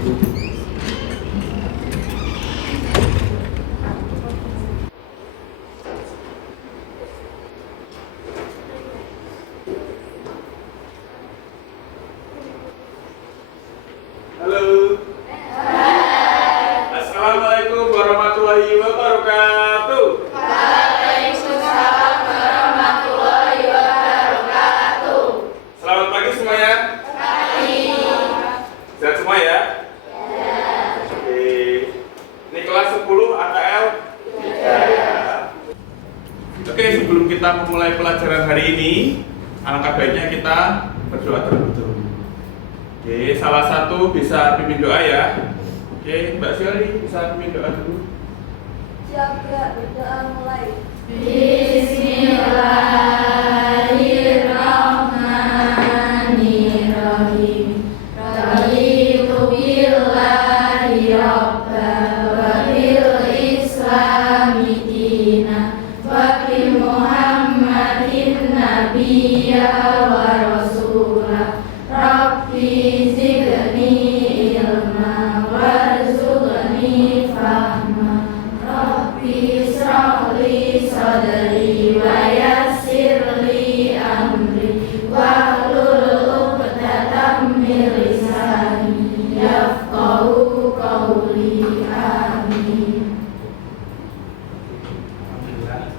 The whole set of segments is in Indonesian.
Halo. Assalamualaikum warahmatullahi wabarakatuh. Waalaikumsalam warahmatullahi wabarakatuh. Selamat pagi semuanya. Pagi. Sehat semua ya? Ya. Oke. Ini kelas 10 AKL 3 ya. Oke, sebelum kita memulai pelajaran hari ini, alangkah baiknya kita berdoa terlebih dahulu. Oke, salah satu bisa pimpin doa ya. Oke, Mbak Syari bisa pimpin doa dulu. Siap, berdoa mulai. Bismillahirrahmanirrahim. Raditu billahi rabban wa bil islami dinan wa bi Muhammadin nabiyya wa rasulah. Rabbi zidni ilma warzuqni fahma. Rabbi ishrah li sadri wa yassir li amri wahlul 'uqdatam min lisani yafqahu qawli. Amin. Alhamdulillah.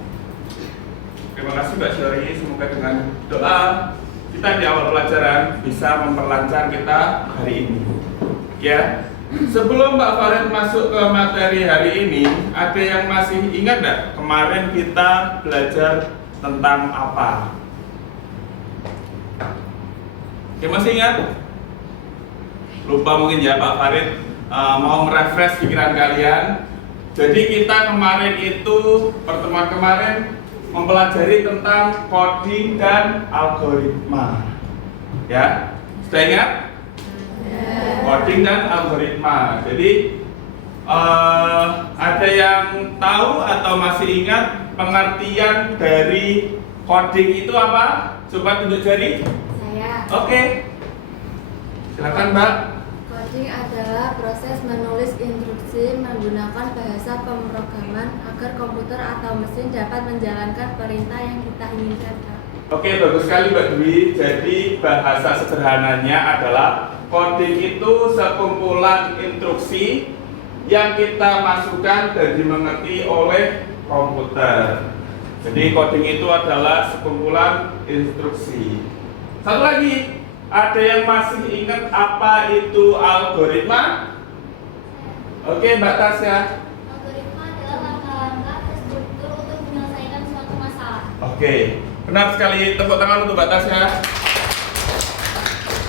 Terima kasih Mbak Syari, semoga dengan doa kita di awal pelajaran bisa memperlancar kita hari ini. Ya, sebelum Mbak Farid masuk ke materi hari ini, ada yang masih ingat nggak kemarin kita belajar tentang apa? Oke, masih ingat? Lupa mungkin ya Pak Farid, mau merefresh pikiran kalian. Jadi kita kemarin itu, pertemuan kemarin mempelajari tentang coding dan algoritma. Ya, sudah ingat? Coding dan algoritma. Jadi ada yang tahu atau masih ingat pengertian dari coding itu apa? Coba tunjuk jari. Saya. Oke. Silakan Mbak. Coding adalah proses menulis instruksi menggunakan bahasa pemrograman agar komputer atau mesin dapat menjalankan perintah yang kita inginkan. Oke, bagus sekali Mbak Dwi. Jadi bahasa sederhananya adalah coding itu sekumpulan instruksi yang kita masukkan dan dimengerti oleh komputer. Jadi coding itu adalah sekumpulan instruksi. Satu lagi, ada yang masih ingat apa itu algoritma? Oke, Mbak Tasya. Algoritma adalah langkah-langkah terstruktur untuk menyelesaikan suatu masalah. Oke, benar sekali. Tepuk tangan untuk Mbak Tasya.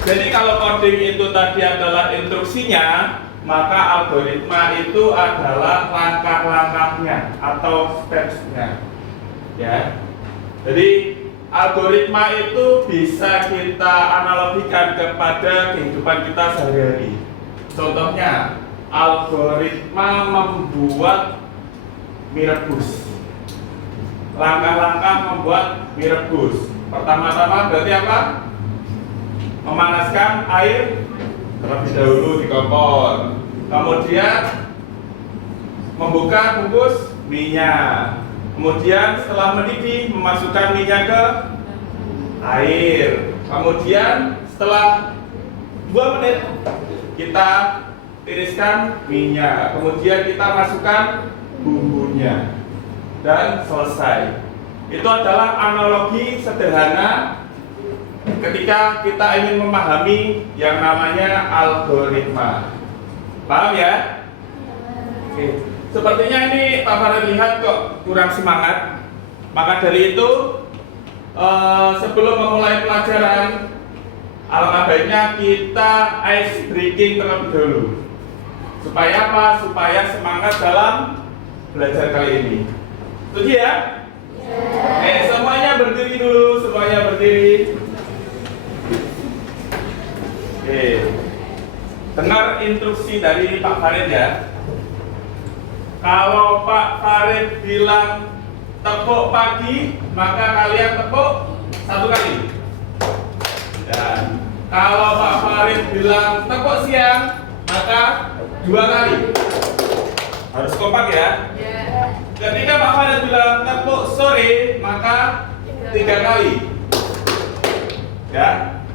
Jadi kalau coding itu tadi adalah instruksinya, maka algoritma itu adalah langkah-langkahnya atau steps-nya. Ya. Jadi algoritma itu bisa kita analogikan kepada kehidupan kita sehari-hari. Contohnya, algoritma membuat mie rebus. Langkah-langkah membuat mie rebus. Pertama-tama berarti apa? Memanaskan air terlebih dahulu di kompor. Kemudian membuka bungkus minyak. Kemudian setelah mendidih memasukkan minyak ke air. Kemudian setelah 2 menit kita tiriskan minyak. Kemudian kita masukkan bumbunya dan selesai. Itu adalah analogi sederhana ketika kita ingin memahami yang namanya algoritma. Paham ya? Oke. Sepertinya ini Pak Farid lihat kok kurang semangat. Maka dari itu sebelum memulai pelajaran, alangkah baiknya kita ice breaking terlebih dahulu. Supaya apa? Supaya semangat dalam belajar kali ini. Setuju ya? Semuanya berdiri dulu, semuanya berdiri. Oke. Dengar instruksi dari Pak Farid ya. Kalau Pak Farid bilang tepuk pagi, maka kalian tepuk 1 kali. Dan kalau Pak Farid bilang tepuk siang, maka 2 kali. Harus kompak ya. Ketika Pak Farid bilang tepuk sore, maka 3 kali. Ya.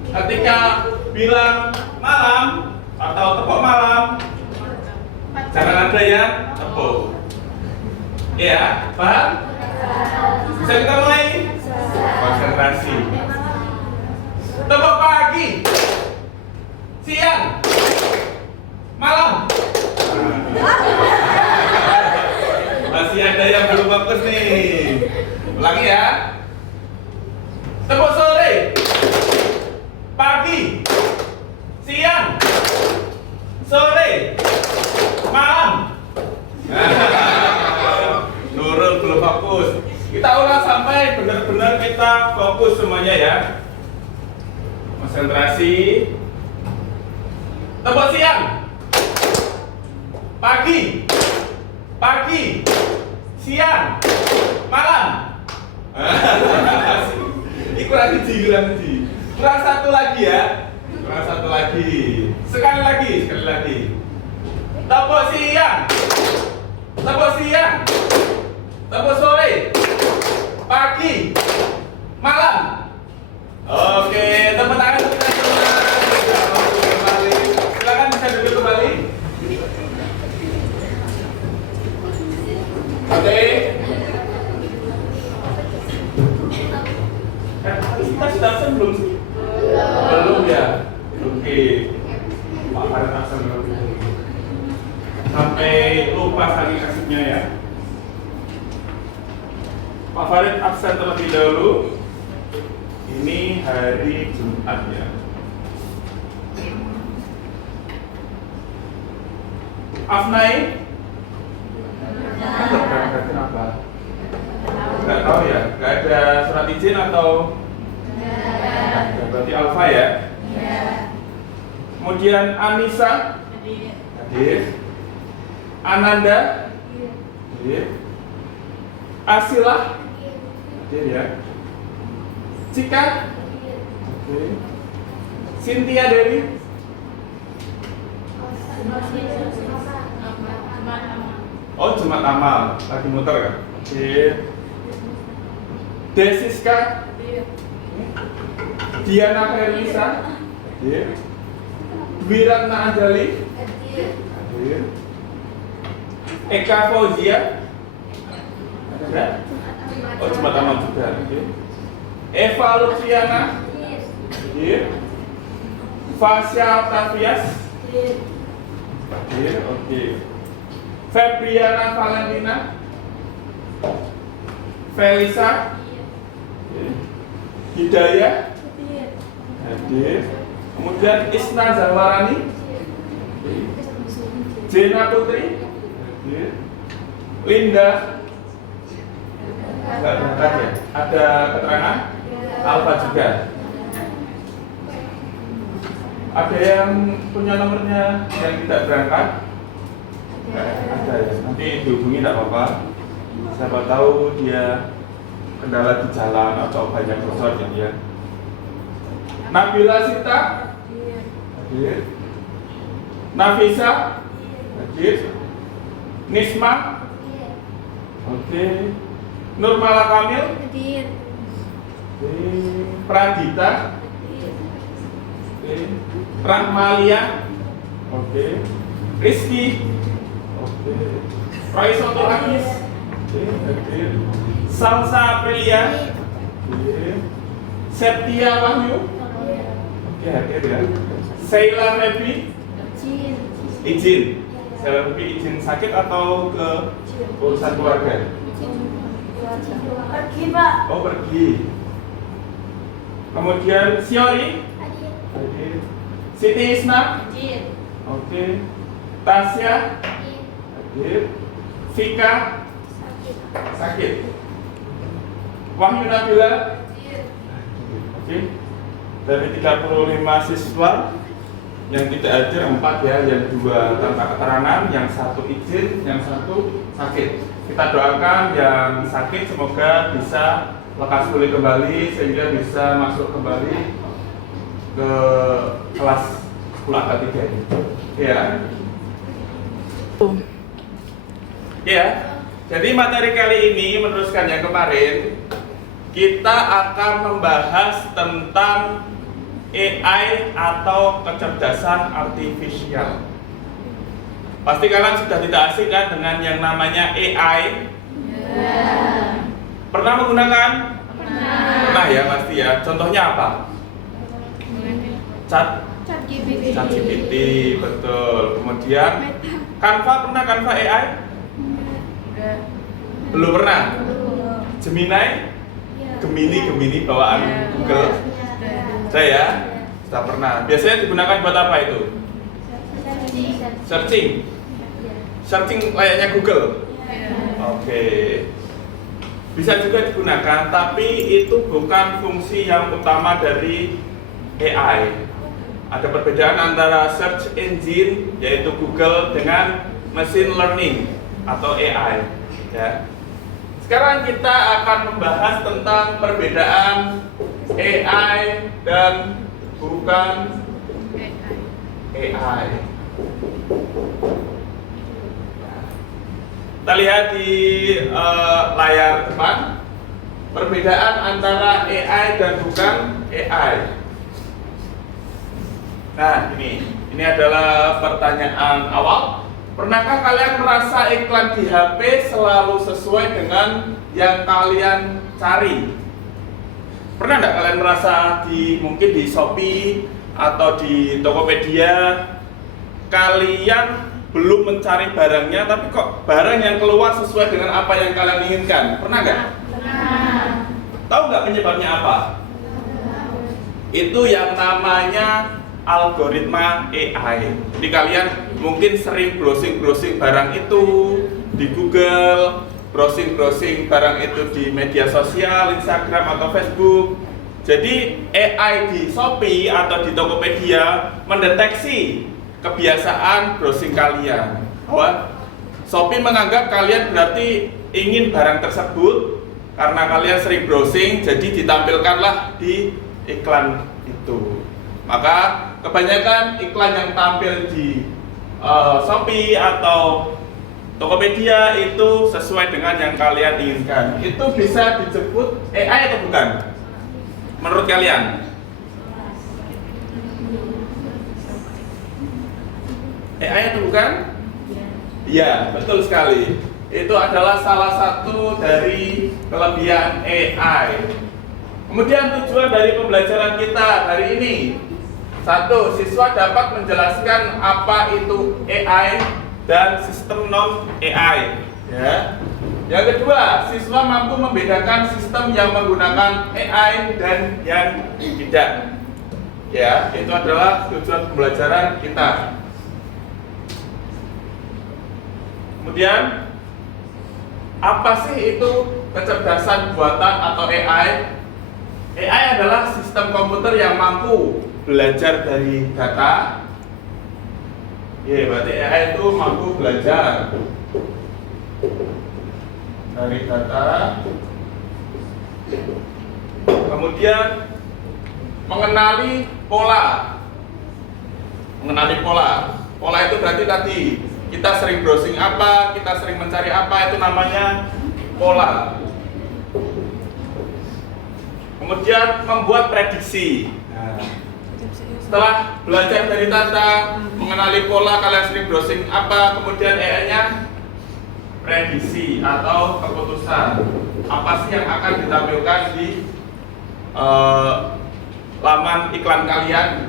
Ketika bilang malam atau tepuk malam, jangan ada yang tepuk. Ya, paham? Bisa kita mulai? Konsentrasi. Tepuk pagi, siang, malam. Masih ada yang belum fokus nih. Ulangi ya. Tepuk sore, pagi, siang, sore, malam. Nurul belum fokus. Kita ulang sampai benar-benar kita fokus semuanya ya. Konsentrasi. Tepuk siang, pagi, siang, malam. Ini kurang siji. Kurang satu lagi ya. Kurang satu lagi. Sekali lagi. Tepuk siang, tepuk sore, pagi, malam. Oke, tepuk tangan untuk kita semua. Kembali. Silakan bisa duduk kembali. Oke. Kita sudah absen belum sih? Belum ya. Oke. Pak Farid absen belum? Sampai lupa saling kasihnya ya. Pak Farid absen terlebih dahulu. Ini hari Jumat ya. Afnai? Kenapa? Nggak tahu ya. Nggak ada surat izin atau? Berarti Alfa ya. Kemudian Anissa hadir. Ananda hadir. Asila hadir ya. Cika hadir. Cynthia Dewi oh Jumat Amal lagi muter kan. Hadir. Desiska Diana Herlisa hadir. Wiratna Anjali hadir. Eka Fauzia ada? Oh Jumat Amal juga hadir. Eva Lutfiana hadir. Fasya Octavias hadir. Oke. Febriana Valentina, Felisa Hidayah hadir. Kemudian Isna Zawarani, Jena Putri hadir. Linda enggak berangkat ya? Ada keterangan? Alfa juga. Ada yang punya nomornya yang tidak berangkat? Ada ya. Nanti dihubungi tidak apa-apa. Siapa tahu dia kendala di jalan atau banyak bosor gitu ya. Nabila Sita hadir. Nafisa hadir. Nisma oke. Nurmala Kamil Hadir. Pradita Rahmalia oke. Rizky oke. Roy Soto Agis hadir. Salsa Aprilia oke. Septia Wahyu oke hadir ya. Sheila Febi izin. Sheila Febi izin sakit atau ke urusan keluarga? Pergi, Pak. Oh pergi. Kemudian Siori hadir. Siti Isna oke. Tasya hadir. Vika sakit. Wahyu Nabila oke. Dari 35 siswa yang tidak hadir 4 ya, yang 2 tanpa keterangan, yang 1 izin, yang 1 sakit. Kita doakan yang sakit semoga bisa lekas pulih kembali sehingga bisa masuk kembali ke kelas Angka 3 ini. Ya. Ya. Jadi materi kali ini meneruskan yang kemarin, kita akan membahas tentang AI atau kecerdasan artifisial. Pasti kalian sudah tidak asing kan dengan yang namanya AI? Pernah menggunakan? Pernah ya pasti ya. Contohnya apa? ChatGPT, betul. Kemudian Canva, pernah Canva AI? Belum pernah. Gemini bawaan Google. Saya sudah pernah. Biasanya digunakan buat apa itu? Searching layaknya Google. Oke. Bisa juga digunakan, tapi itu bukan fungsi yang utama dari AI. Ada perbedaan antara search engine yaitu Google dengan machine learning atau AI. Ya. Sekarang kita akan membahas tentang perbedaan AI dan bukan AI. Kita lihat di layar depan perbedaan antara AI dan bukan AI. Nah, ini adalah pertanyaan awal. Pernahkah kalian merasa iklan di HP selalu sesuai dengan yang kalian cari? Pernah nggak kalian merasa mungkin di Shopee atau di Tokopedia kalian belum mencari barangnya, tapi kok barang yang keluar sesuai dengan apa yang kalian inginkan? Pernah nggak? Pernah. Tahu nggak penyebabnya apa? Itu yang namanya algoritma AI. Jadi kalian mungkin sering browsing barang itu di Google, browsing barang itu di media sosial, Instagram atau Facebook. Jadi AI di Shopee atau di Tokopedia mendeteksi kebiasaan browsing kalian. Bahwa Shopee menganggap kalian berarti ingin barang tersebut karena kalian sering browsing, jadi ditampilkanlah di iklan itu. Maka kebanyakan iklan yang tampil di Shopee atau Tokopedia itu sesuai dengan yang kalian inginkan. Itu bisa disebut AI atau bukan? Menurut kalian? AI atau bukan? Iya, betul sekali. Itu adalah salah satu dari kelebihan AI. Kemudian tujuan dari pembelajaran kita hari ini. 1. Siswa dapat menjelaskan apa itu AI dan sistem non-AI. Ya. Yang kedua, siswa mampu membedakan sistem yang menggunakan AI dan yang tidak. Ya, itu adalah tujuan pembelajaran kita. Kemudian, apa sih itu kecerdasan buatan atau AI? AI adalah sistem komputer yang mampu belajar dari data. Ya, berarti AI itu mampu belajar dari data. Kemudian mengenali pola. Pola itu berarti tadi kita sering browsing apa, kita sering mencari apa, itu namanya pola. Kemudian membuat prediksi. Setelah belajar dari data, mengenali pola, kalian sering browsing apa, kemudian AI-nya prediksi atau keputusan. Apa sih yang akan ditampilkan di laman iklan kalian?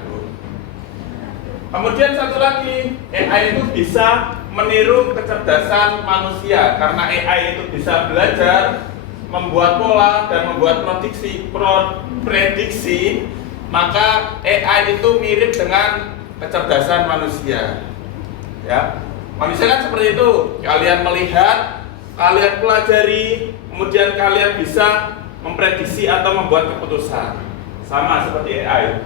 Kemudian satu lagi, AI itu bisa meniru kecerdasan manusia karena AI itu bisa belajar, membuat pola dan membuat prediksi. Maka AI itu mirip dengan kecerdasan manusia. Ya, manusia kan seperti itu. Kalian melihat, kalian pelajari, kemudian kalian bisa memprediksi atau membuat keputusan. Sama seperti AI.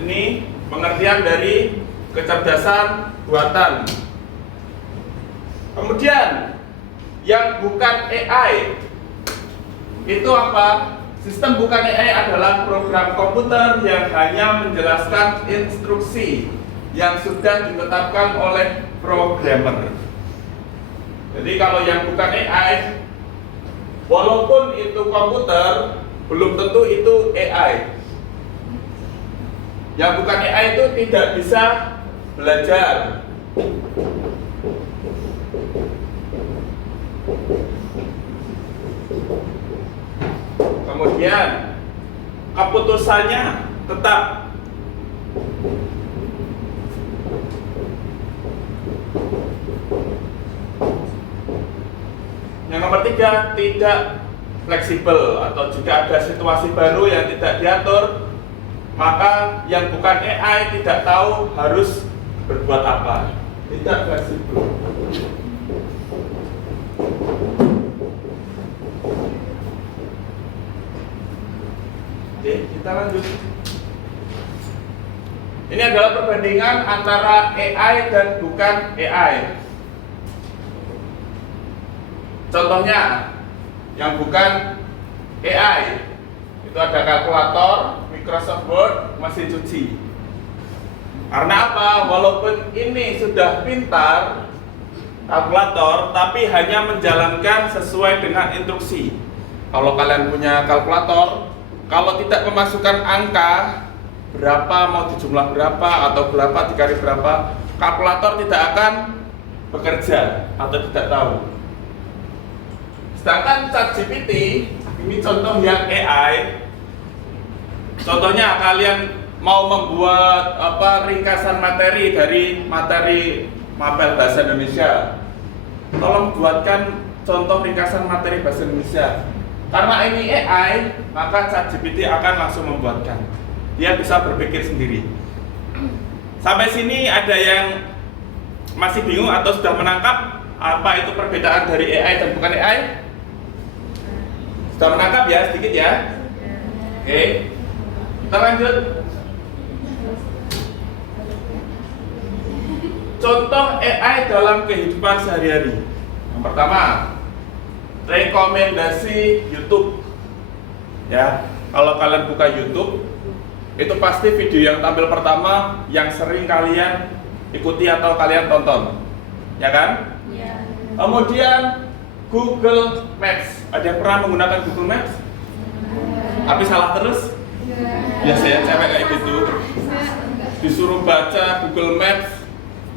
Ini pengertian dari kecerdasan buatan. Kemudian yang bukan AI Itu apa? Sistem bukan AI adalah program komputer yang hanya menjelaskan instruksi yang sudah ditetapkan oleh programmer. Jadi kalau yang bukan AI, walaupun itu komputer, belum tentu itu AI. Yang bukan AI itu tidak bisa belajar. Kemudian keputusannya tetap. Yang nomor 3, tidak fleksibel, atau jika ada situasi baru yang tidak diatur, maka yang bukan AI tidak tahu harus berbuat apa. Tidak fleksibel. Oke, kita lanjut. Ini adalah perbandingan antara AI dan bukan AI. Contohnya, yang bukan AI itu ada kalkulator, Microsoft Word, mesin cuci. Karena apa? Walaupun ini sudah pintar kalkulator, tapi hanya menjalankan sesuai dengan instruksi. Kalau kalian punya kalkulator, kalau tidak memasukkan angka berapa, mau dijumlah berapa, atau berapa dikali berapa, kalkulator tidak akan bekerja atau tidak tahu. Sedangkan ChatGPT, ini contoh yang AI. Contohnya kalian mau membuat ringkasan materi dari materi mapel bahasa Indonesia. Tolong buatkan contoh ringkasan materi bahasa Indonesia. Karena ini AI, maka ChatGPT akan langsung membuatkan. Dia bisa berpikir sendiri. Sampai sini ada yang masih bingung atau sudah menangkap apa itu perbedaan dari AI dan bukan AI? Sudah menangkap ya, sedikit ya? Oke, kita lanjut. Contoh AI dalam kehidupan sehari-hari. Yang pertama, rekomendasi YouTube. Ya, kalau kalian buka YouTube, itu pasti video yang tampil pertama yang sering kalian ikuti atau kalian tonton, ya kan? Ya. Kemudian Google Maps. Ada yang pernah menggunakan Google Maps? Tapi salah terus? Biasanya cewek kayak gitu. Disuruh baca Google Maps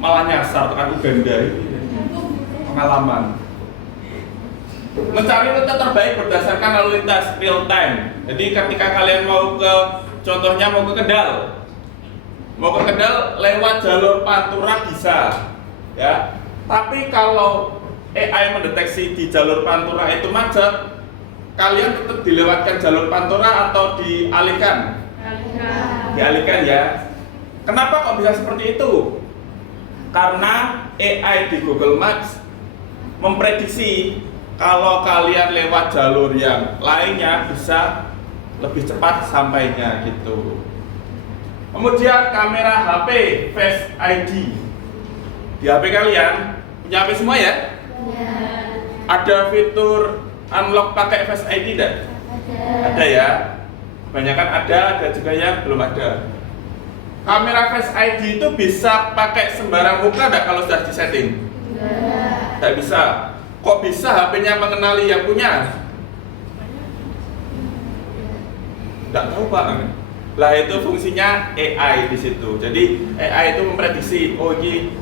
malah nyasar tekan Uganda. Pengalaman. Mencari rute terbaik berdasarkan lalu lintas real time. Jadi ketika kalian mau ke, contohnya mau ke Kendal lewat jalur Pantura bisa, ya. Tapi kalau AI mendeteksi di jalur Pantura itu macet, kalian tetap dilewatkan jalur Pantura atau dialihkan? Dialihkan ya. Kenapa kok bisa seperti itu? Karena AI di Google Maps memprediksi kalau kalian lewat jalur yang lainnya bisa lebih cepat sampainya gitu. Kemudian kamera HP Face ID. Di HP kalian, punya HP semua ya? Ya. Ada fitur unlock pakai Face ID tidak? Ada ya. Kebanyakan ada juga yang belum ada. Kamera Face ID itu bisa pakai sembarang muka enggak kalau sudah disetting? Tidak bisa. Kok bisa HP-nya mengenali yang punya? Tidak tahu Pak. Lah itu fungsinya AI di situ. Jadi AI itu memprediksi, oh ini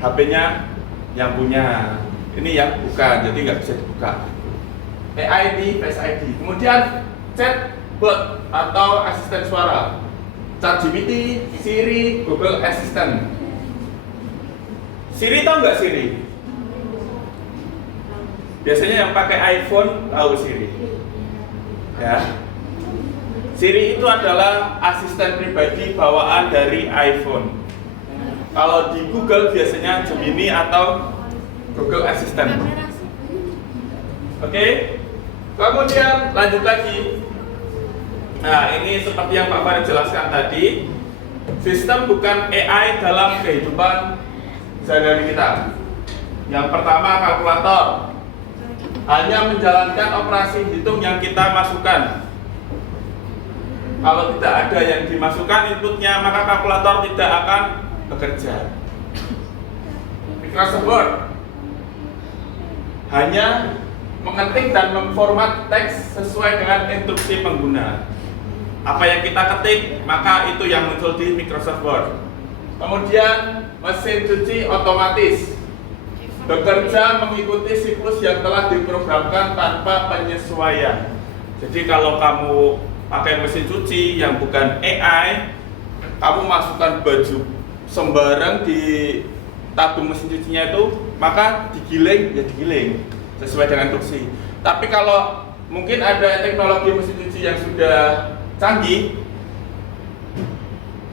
HP-nya yang punya, ini yang bukan, jadi nggak bisa dibuka. AI di Face ID. Kemudian chatbot atau asisten suara, ChatGPT, Siri, Google Assistant. Siri tahu nggak Siri? Biasanya yang pakai iPhone tahu Siri. Ya. Siri itu adalah asisten pribadi bawaan dari iPhone. Kalau di Google biasanya Gemini atau Google Assistant. Oke. Kemudian lanjut lagi. Nah, ini seperti yang Pak Farid jelaskan tadi, sistem bukan AI dalam kehidupan sehari-hari kita. Yang pertama kalkulator. hanya menjalankan operasi hitung yang kita masukkan. Kalau tidak ada yang dimasukkan inputnya, maka kalkulator tidak akan bekerja. Microsoft Word hanya mengetik dan memformat teks sesuai dengan instruksi pengguna. Apa yang kita ketik, maka itu yang muncul di Microsoft Word. Kemudian mesin cuci otomatis bekerja mengikuti siklus yang telah diprogramkan tanpa penyesuaian. Jadi kalau kamu pakai mesin cuci yang bukan AI, kamu masukkan baju sembarang di tabung mesin cucinya itu, maka digiling ya digiling sesuai dengan instruksi. Tapi kalau mungkin ada teknologi mesin cuci yang sudah canggih,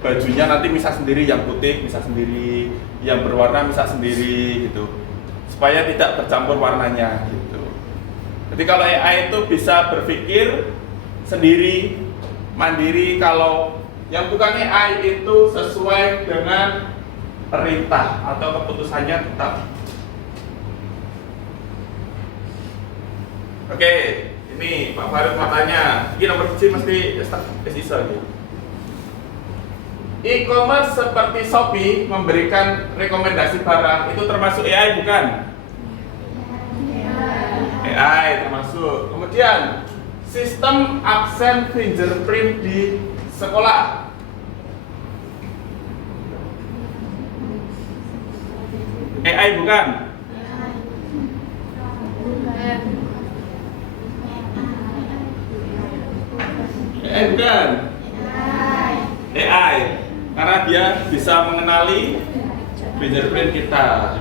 bajunya nanti misah sendiri, yang putih misah sendiri, yang berwarna misah sendiri gitu, supaya tidak bercampur warnanya gitu. Jadi kalau AI itu bisa berpikir sendiri, mandiri. Kalau yang bukan AI itu sesuai dengan perintah atau keputusannya tetap. Oke, ini Pak Farid mau tanya, ini nomor C mesti bisa gitu. E-commerce seperti Shopee memberikan rekomendasi barang, itu termasuk AI bukan? AI termasuk. Kemudian sistem absen fingerprint di sekolah. AI bukan? AI bukan? AI, karena dia bisa mengenali fingerprint kita.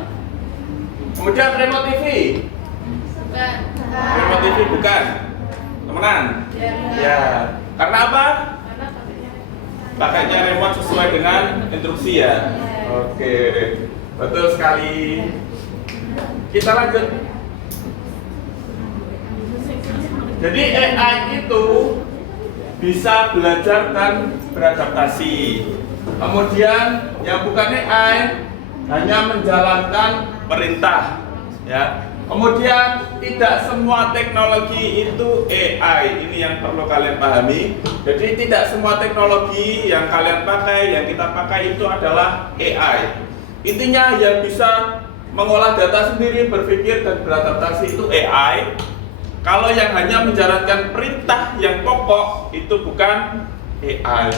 Kemudian remote TV. Remote TV bukan? Temenan? Ya. Karena apa? Pakainya remote sesuai dengan instruksi ya. Oke, betul sekali. Kita lanjut. Jadi AI itu bisa belajar dan beradaptasi. Kemudian yang bukan AI hanya menjalankan perintah, ya. Kemudian tidak semua teknologi itu AI. Ini yang perlu kalian pahami. Jadi tidak semua teknologi yang kalian pakai, yang kita pakai itu adalah AI. Intinya yang bisa mengolah data sendiri, berpikir dan beradaptasi itu AI. Kalau yang hanya menjalankan perintah yang pokok itu bukan AI.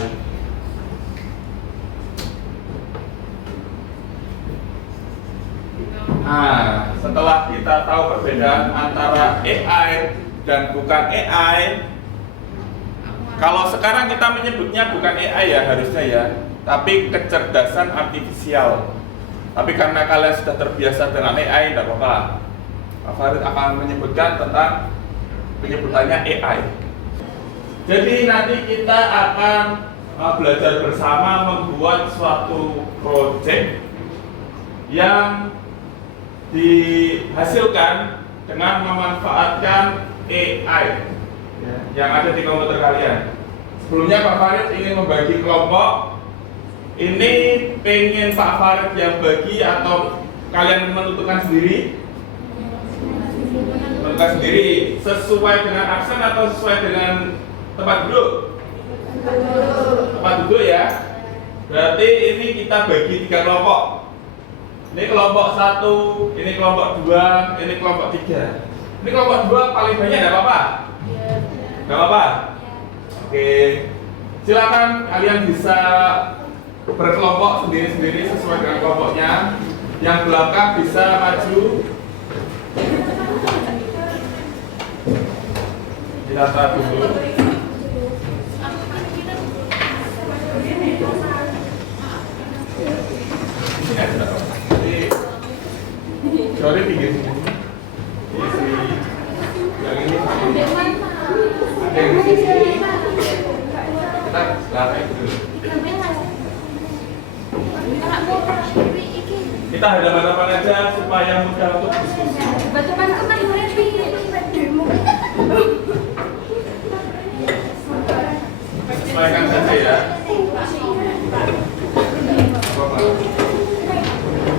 Nah, setelah kita tahu perbedaan antara AI dan bukan AI, kalau sekarang kita menyebutnya bukan AI ya harusnya ya, tapi kecerdasan artifisial. Tapi karena kalian sudah terbiasa dengan AI, tidak apa-apa. Pak Farid akan menyebutkan tentang penyebutannya AI. Jadi nanti kita akan belajar bersama membuat suatu project yang dihasilkan dengan memanfaatkan AI yang ada di komputer kalian. Sebelumnya Pak Farid ingin membagi kelompok. Ini pengen Pak Farid yang bagi atau kalian menentukan sendiri? Menentukan sendiri sesuai dengan aksen atau sesuai dengan tempat duduk? Tempat duduk ya. Berarti ini kita bagi 3 kelompok. Ini kelompok 1, ini kelompok 2, ini kelompok 3. Ini kelompok 2 paling banyak, enggak apa-apa? Enggak apa-apa? Oke. Silakan kalian bisa berkelompok sendiri-sendiri sesuai dengan kelompoknya. Yang belakang bisa maju. Kita taruh dulu. Sini ada. Jadi pinggir sini. Yang ini ada yang di sini. Kita belakang itu dulu. Kita hadapan-hadapan aja supaya mudah untuk diskusi. Sesuaikan saja ya.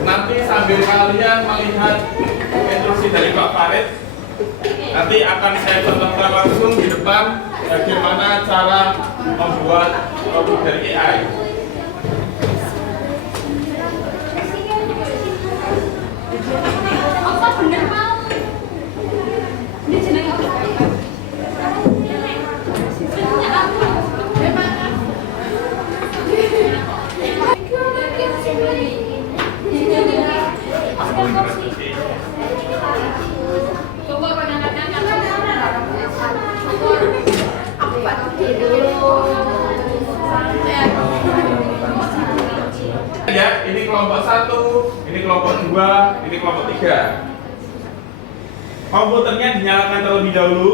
Nanti sambil kalian melihat instruksi dari Pak Farid, Nanti akan saya contohkan langsung di depan bagaimana cara membuat robot dari AI. Apa bener mau? Ini jeneng apa? Ya, ini kelompok 1, ini kelompok 2, ini kelompok 3. Komputernya dinyalakan terlebih dahulu.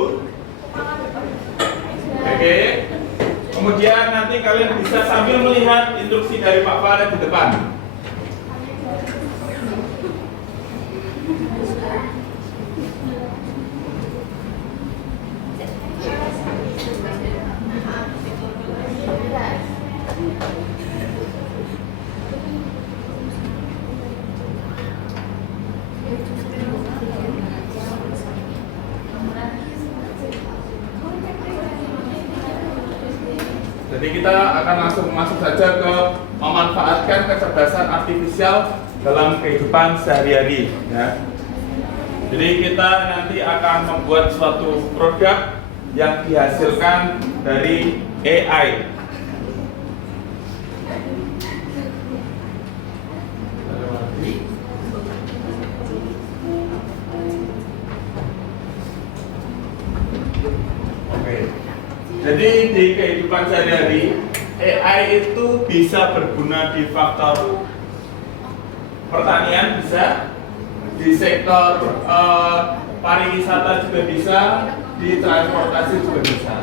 Oke. Kemudian nanti kalian bisa sambil melihat instruksi dari Pak Farid di depan. Jadi kita akan langsung masuk saja ke memanfaatkan kecerdasan artifisial dalam kehidupan sehari-hari. Ya. Jadi kita nanti akan membuat suatu produk yang dihasilkan dari AI. Oke. Jadi di kehidupan sehari-hari AI itu bisa berguna di faktor pertanian, bisa di sektor pariwisata juga bisa, di transportasi juga bisa.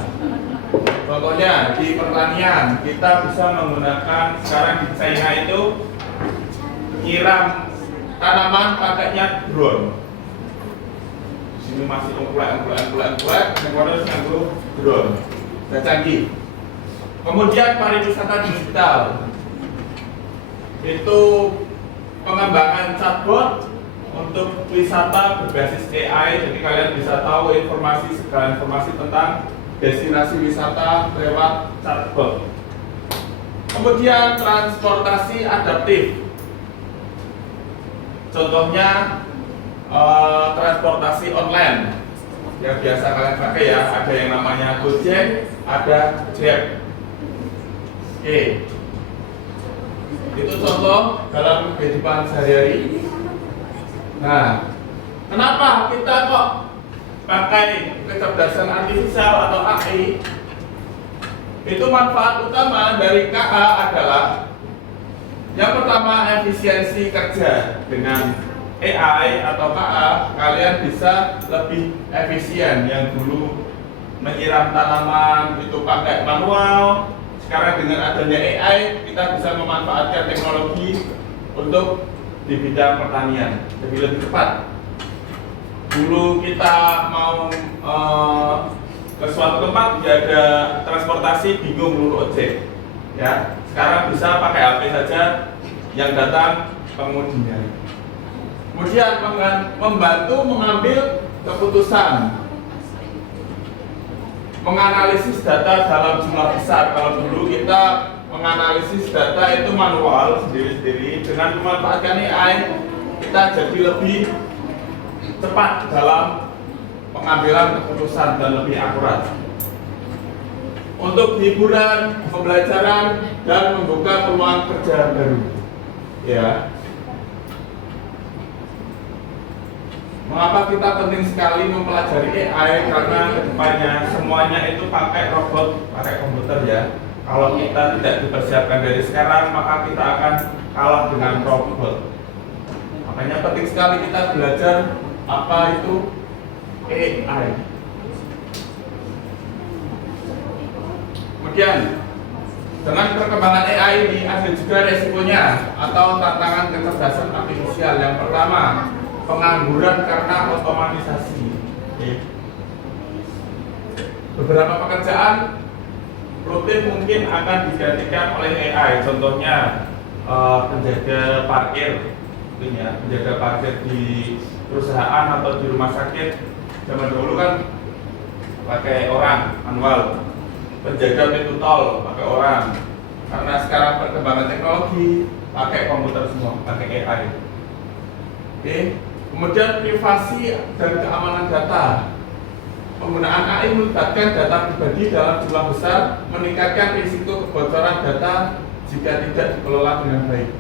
Pokoknya di pertanian kita bisa menggunakan, sekarang di China itu nyiram tanaman pakainya drone. Di sini masih engkulak, yang harus nganggo drone. Sudah canggih. Kemudian pariwisata digital itu pengembangan chatbot untuk wisata berbasis AI. Jadi kalian bisa tahu segala informasi tentang destinasi wisata lewat chatbot. Kemudian transportasi adaptif. Contohnya transportasi online yang biasa kalian pakai ya, ada yang namanya Gojek, ada Grab. Oke, itu contoh dalam kehidupan sehari-hari. Nah, kenapa kita kok pakai kecerdasan artifisial atau AI? Itu manfaat utama dari KA adalah yang pertama efisiensi kerja. Dengan AI atau KA kalian bisa lebih efisien. Yang dulu menyiram tanaman itu pakai manual, sekarang dengan adanya AI kita bisa memanfaatkan teknologi untuk di bidang pertanian lebih cepat. Dulu kita mau ke suatu tempat tidak ada transportasi, bingung lulu ojek ya, sekarang bisa pakai HP saja, yang datang pengemudinya. Kemudian membantu mengambil keputusan, menganalisis data dalam jumlah besar. Kalau dulu kita menganalisis data itu manual sendiri-sendiri, dengan memanfaatkan AI kita jadi lebih cepat dalam pengambilan keputusan dan lebih akurat. Untuk hiburan, pembelajaran, dan membuka peluang kerja baru. Ya. Mengapa kita penting sekali mempelajari AI? Karena kedepannya semuanya itu pakai robot, pakai komputer ya. Kalau kita tidak dipersiapkan dari sekarang, maka kita akan kalah dengan robot. Makanya penting sekali kita belajar apa itu AI. Kemudian dengan perkembangan AI ini ada juga resikonya atau tantangan kecerdasan artifisial. Yang pertama, pengangguran karena otomatisasi. Beberapa pekerjaan rutin mungkin akan digantikan oleh AI. Contohnya penjaga parkir, penjaga parkir di perusahaan atau di rumah sakit Zaman dulu kan pakai orang manual, penjaga pintu tol pakai orang. Karena sekarang perkembangan teknologi pakai komputer semua, pakai AI. Oke. Kemudian privasi dan keamanan data. Penggunaan AI melibatkan data pribadi dalam jumlah besar, meningkatkan risiko kebocoran data jika tidak dikelola dengan baik.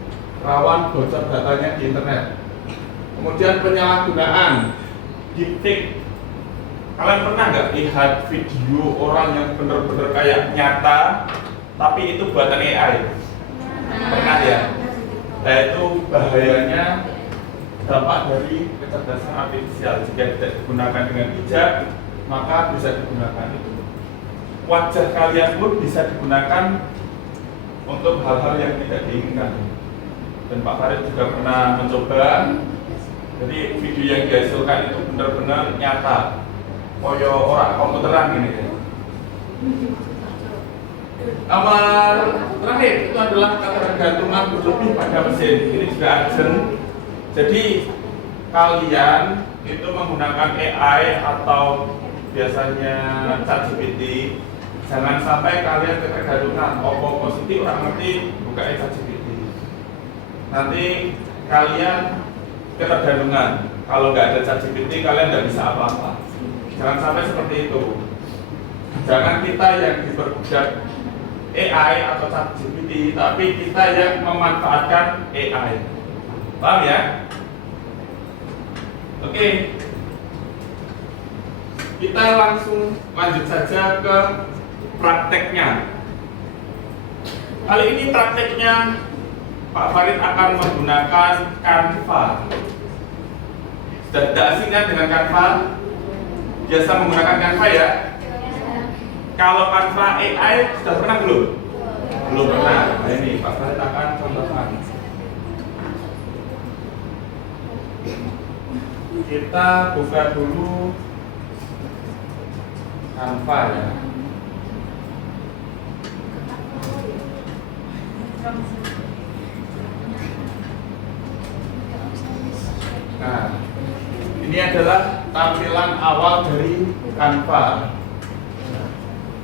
Rawan bocor datanya di internet. Kemudian penyalahgunaan deepfake. Kalian pernah nggak lihat video orang yang benar-benar kayak nyata, tapi itu buatan AI? Pernah ya? Nah itu bahayanya dampak dari kecerdasan artifisial. Jika tidak digunakan dengan bijak, maka bisa digunakan itu. Wajah kalian pun bisa digunakan untuk hal-hal yang tidak diinginkan. Dan Pak Farid juga pernah mencoba. Jadi video yang dihasilkan itu benar-benar nyata, koyo orang komputeran gini. Nomor terakhir itu adalah ketergantungan berlebih pada mesin. Ini juga urgent. Jadi kalian itu menggunakan AI atau biasanya ChatGPT, jangan sampai kalian ketergantungan. Positif orang ngerti buka ChatGPT. Nanti kalian ketergantungan. Kalau nggak ada ChatGPT kalian nggak bisa apa-apa. Jangan sampai seperti itu. Jangan kita yang diperbudak AI atau ChatGPT, tapi kita yang memanfaatkan AI. Paham ya? Oke. Kita langsung lanjut saja ke prakteknya. Kali ini prakteknya Pak Farid akan menggunakan Canva. Sudah tidak asing kan dengan Canva? Biasa menggunakan Canva ya? Kalau Canva AI sudah pernah belum? Belum pernah. Nah ini Pak Farid akan contohkan. Kita buka dulu Canva ya. Nah, ini adalah tampilan awal dari Canva.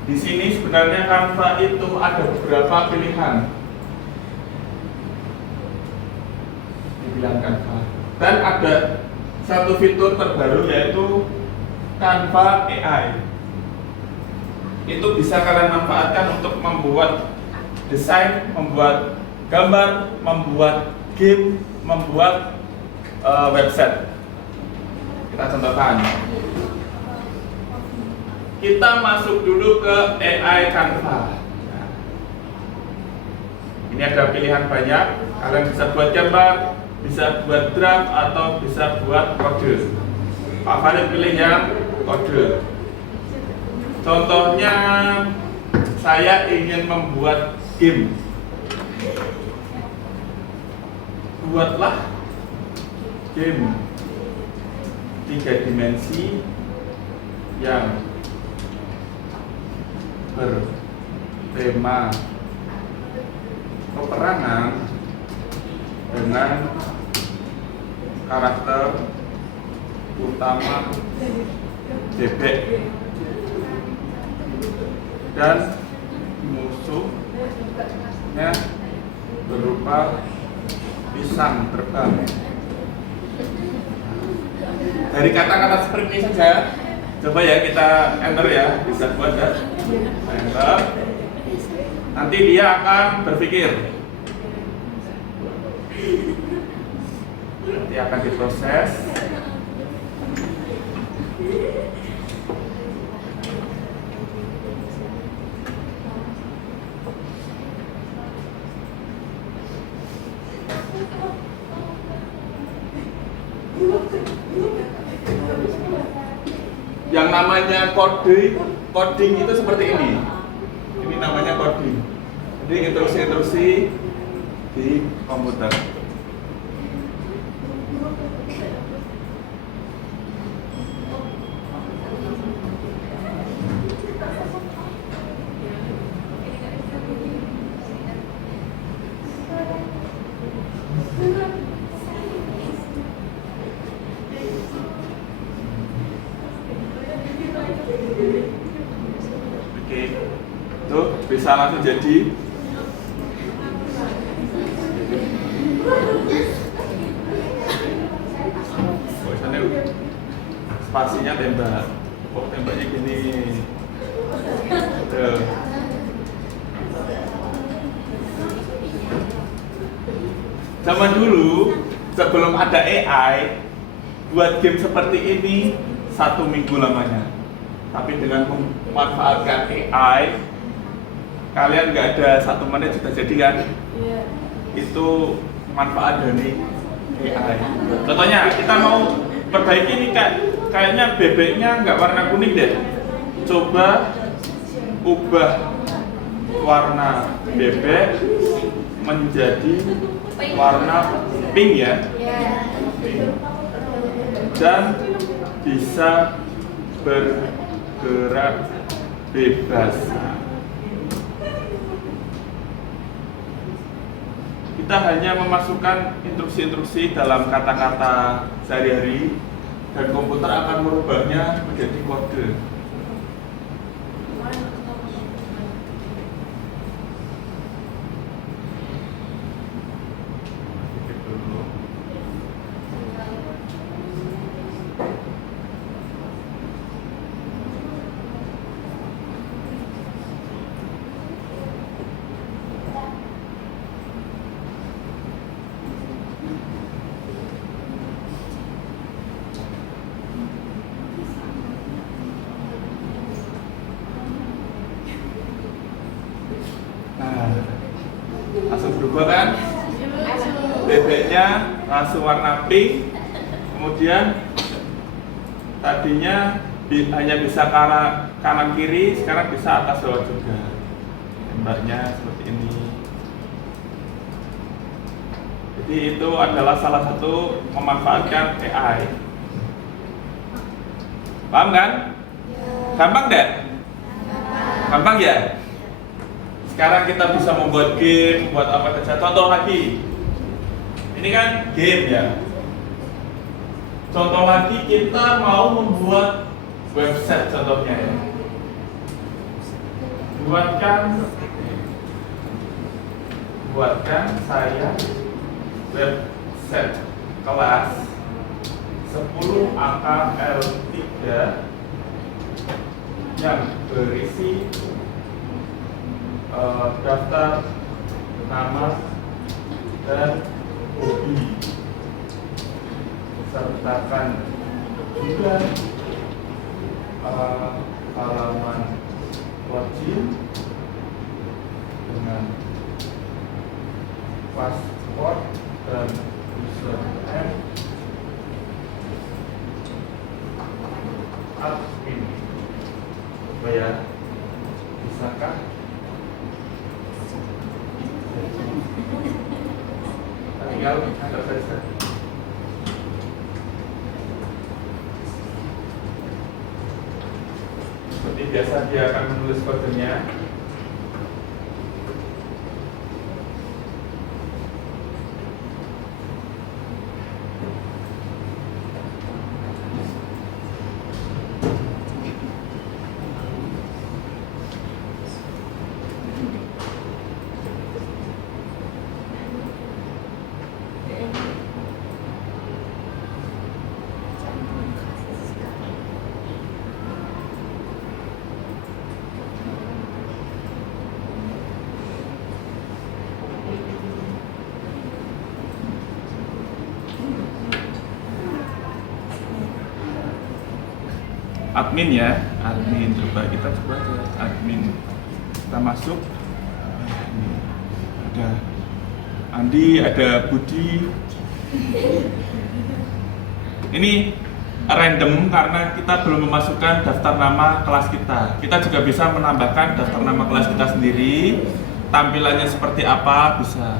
Di sini sebenarnya Canva itu ada beberapa pilihan. Dibilang Canva. Dan ada satu fitur terbaru yaitu Canva AI. Itu bisa kalian manfaatkan untuk membuat desain, membuat gambar, membuat game, membuat website. Kita contohkan. Kita masuk dulu ke AI Canva. Nah, ini ada pilihan banyak. Kalian bisa buat gambar, bisa buat draft, atau bisa buat kode. Pak Farid pilih yang kode. Contohnya, saya ingin membuat game. Buatlah game 3 dimensi yang bertema peperangan dengan karakter utama bebek dan musuhnya berupa pisang terbang. Dari kata-kata seperti ini saja, coba ya kita enter ya, bisa buat ya. Enter. Nanti dia akan berpikir. Nanti akan diproses. Yang namanya coding itu seperti ini. Ini namanya coding. Jadi instruksi-instruksi di komputer. Tuh, bisa langsung jadi. Oh, sana spasinya tembak. Oh, tembaknya gini. Tuh. Zaman dulu, sebelum ada AI, buat game seperti ini 1 minggu lamanya. Tapi dengan memanfaatkan AI, kalian nggak ada 1 menit sudah jadi kan? Iya. Itu manfaat dari AI. Contohnya kita mau perbaiki nih kayaknya bebeknya nggak warna kuning deh. Coba ubah warna bebek menjadi warna pink ya. Pink. Dan bisa bergerak bebas. Kita hanya memasukkan instruksi-instruksi dalam kata-kata sehari-hari dan komputer akan merubahnya menjadi kode. Langsung berubah kan? Bebeknya langsung warna pink. Kemudian tadinya hanya bisa kanan kiri, sekarang bisa atas bawah juga. Tembaknya seperti ini. Jadi itu adalah salah satu memanfaatkan AI. Paham kan? Gampang deh? Gampang ya? Sekarang kita bisa membuat game, buat apa saja. Contoh lagi, ini kan game ya. Contoh lagi kita mau membuat website contohnya ya. Buatkan saya website kelas 10 angka L3 yang berisi daftar nama dan hobi, sertakan juga halaman login dengan password dan username admin. Coba ya, bisakah? Tinggal enter saja. Seperti biasa dia akan menulis kodenya. Admin ya, admin. Coba kita coba aja admin. Kita masuk. Ada Andi, ada Budi. Ini random karena kita belum memasukkan daftar nama kelas kita. Kita juga bisa menambahkan daftar nama kelas kita sendiri. Tampilannya seperti apa bisa.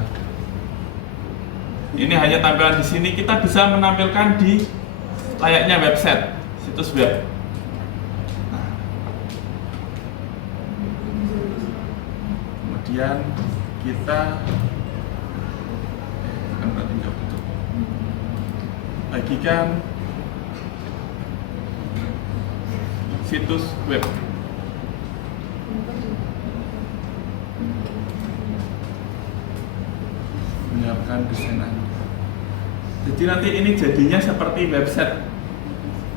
Ini hanya tampilan di sini. Kita bisa menampilkan di layaknya website, situs web. Kemudian kita bagikan situs web. mengembangkan desain Anda. Jadi nanti ini jadinya seperti website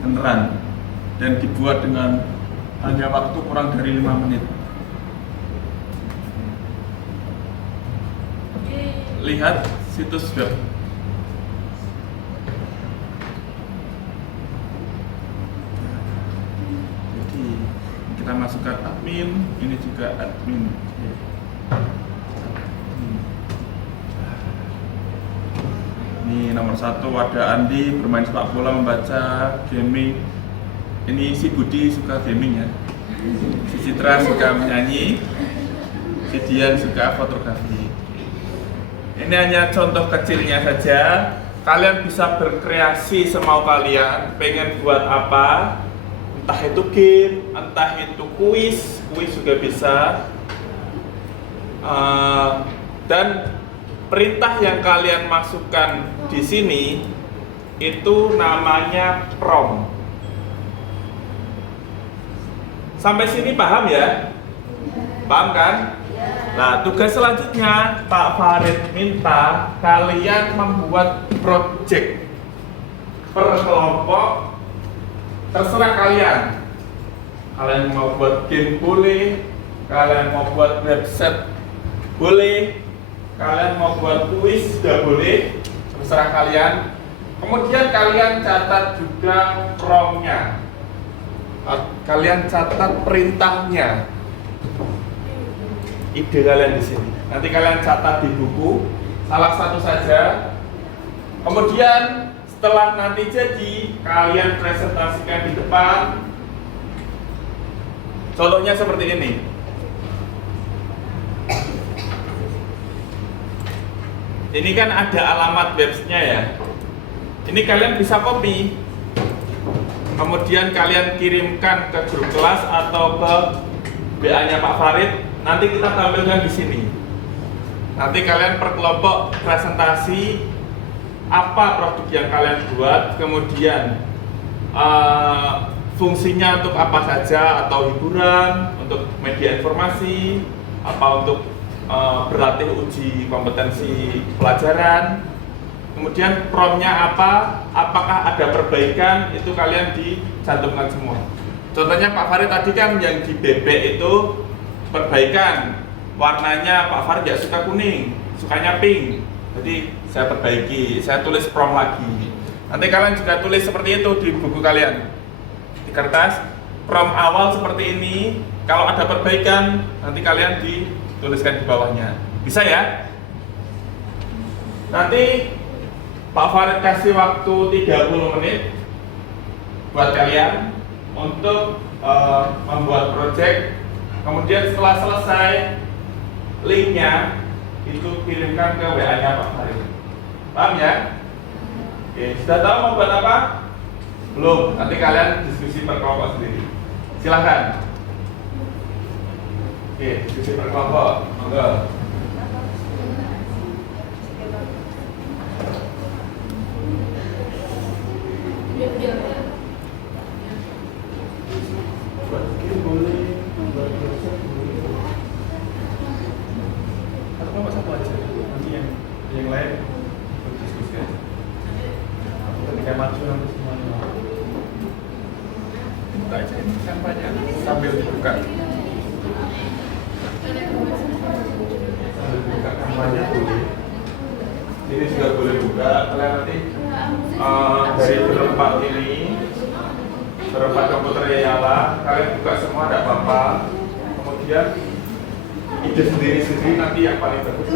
beneran dan dibuat dengan hanya waktu kurang dari 5 menit. Lihat situs web. Jadi kita masukkan admin, ini juga admin. Ini nomor 1 ada Andi, bermain sepak bola, membaca, gaming. Ini si Budi suka gaming ya. Si Citra suka menyanyi. Si Dian suka fotografi. Ini hanya contoh kecilnya saja. Kalian bisa berkreasi semau kalian. Pengen buat apa? Entah itu game, entah itu kuis juga bisa. Dan perintah yang kalian masukkan di sini itu namanya prompt. Sampai sini paham ya? Paham kan? Nah, tugas selanjutnya Pak Farid minta kalian membuat project per kelompok, terserah kalian. Kalian mau buat game boleh, kalian mau buat website boleh, kalian mau buat kuis juga boleh, terserah kalian. Kemudian kalian catat juga prompt-nya. Kalian catat perintahnya. Ide kalian di sini. Nanti kalian catat di buku salah satu saja. Kemudian setelah nanti jadi, kalian presentasikan di depan. Contohnya seperti ini. Ini kan ada alamat websnya ya. Ini kalian bisa copy. Kemudian kalian kirimkan ke grup kelas atau ke WA-nya Pak Farid. Nanti kita tampilkan di sini. Nanti kalian per kelompok presentasi apa produk yang kalian buat, kemudian fungsinya untuk apa saja, atau hiburan, untuk media informasi, apa untuk berlatih uji kompetensi pelajaran, kemudian prompt-nya apa, apakah ada perbaikan, itu kalian dicantumkan semua. Contohnya Pak Farid tadi kan yang di bebek itu perbaikan, warnanya Pak Farid tidak suka kuning, sukanya pink, jadi saya perbaiki, saya tulis prompt lagi. Nanti kalian juga tulis seperti itu di buku kalian, di kertas, prompt awal seperti ini, kalau ada perbaikan, nanti kalian dituliskan di bawahnya. Bisa ya? Nanti Pak Farid kasih waktu 30 menit buat kalian untuk membuat project. Kemudian setelah selesai, linknya itu kirimkan ke WA-nya Pak Farid. Paham ya? Oke, sudah tahu mau buat apa? Belum? Nanti kalian diskusi per kelompok sendiri. Silahkan. Oke, diskusi per kelompok. Monggo. Buat game boleh, buat website boleh. Atau kelompok satu aja. Nanti yang lain berdiskusi aja. Ketika maju nanti semuanya. Buka aja kampanye sambil buka. Sambil buka kampanye boleh. Ini juga boleh buka. Kalian nanti dari berempat ini, berempat komputernya nyala, kalian buka semua, tidak apa-apa. Kemudian ide sendiri-sendiri nanti yang paling bagus.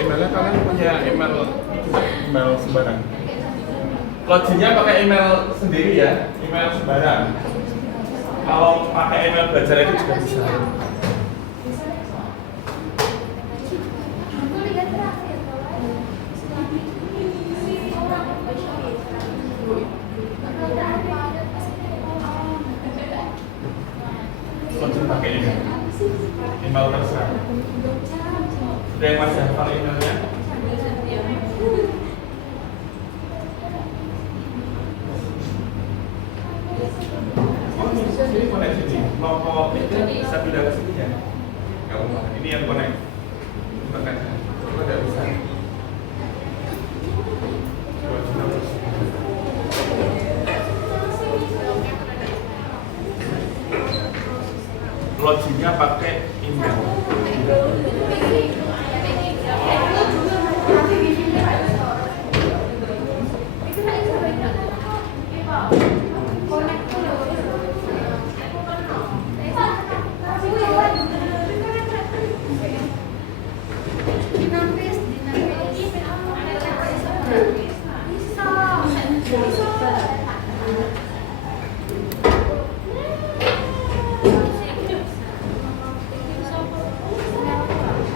Emailnya kalian punya email sembarang. Login-nya pakai email sendiri ya, email sembarang. Kalau pakai email belajar itu juga bisa. Login pakai email terserah. Ada yang masih hafal emailnya? Ini connect sini. Logo itu bisa pindah ke sini ya? Gak apa-apa. Ini yang connect. Tekan. Coba tidak bisa. Loginnya pakai email.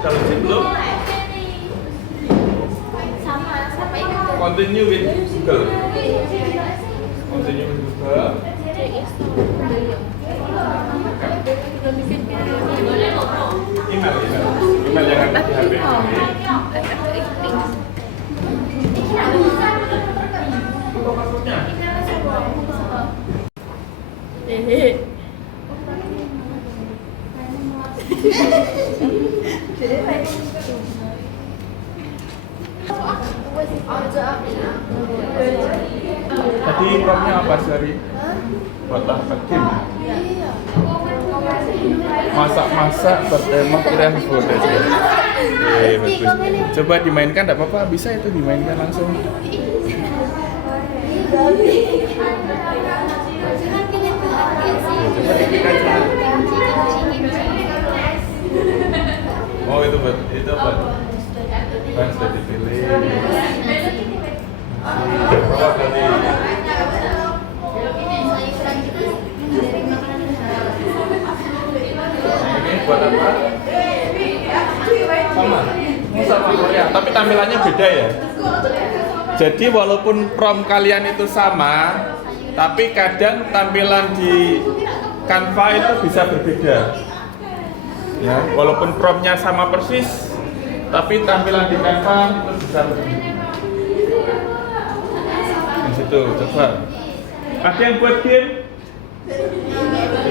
Kalau itu continue with Google. Continue with Google. Email yang ada di HP ini. Buka passwordnya. Tadi promnya apa sih? Buat apa game? Masak-masak bertema Korean food aja. Bagus. Coba dimainkan, tidak apa-apa. Bisa itu dimainkan langsung. Coba diklik aja. Oh itu buat bahan sudah dipilih. Coba tadi. Ini buat apa? Sama Korea, tapi tampilannya beda ya. Jadi walaupun prom kalian itu sama, tapi kadang tampilan di Canva itu bisa berbeda. Ya, walaupun promnya sama persis, tapi tampilan di Canva itu bisa berbeda. Di situ, coba. Ada yang buat game?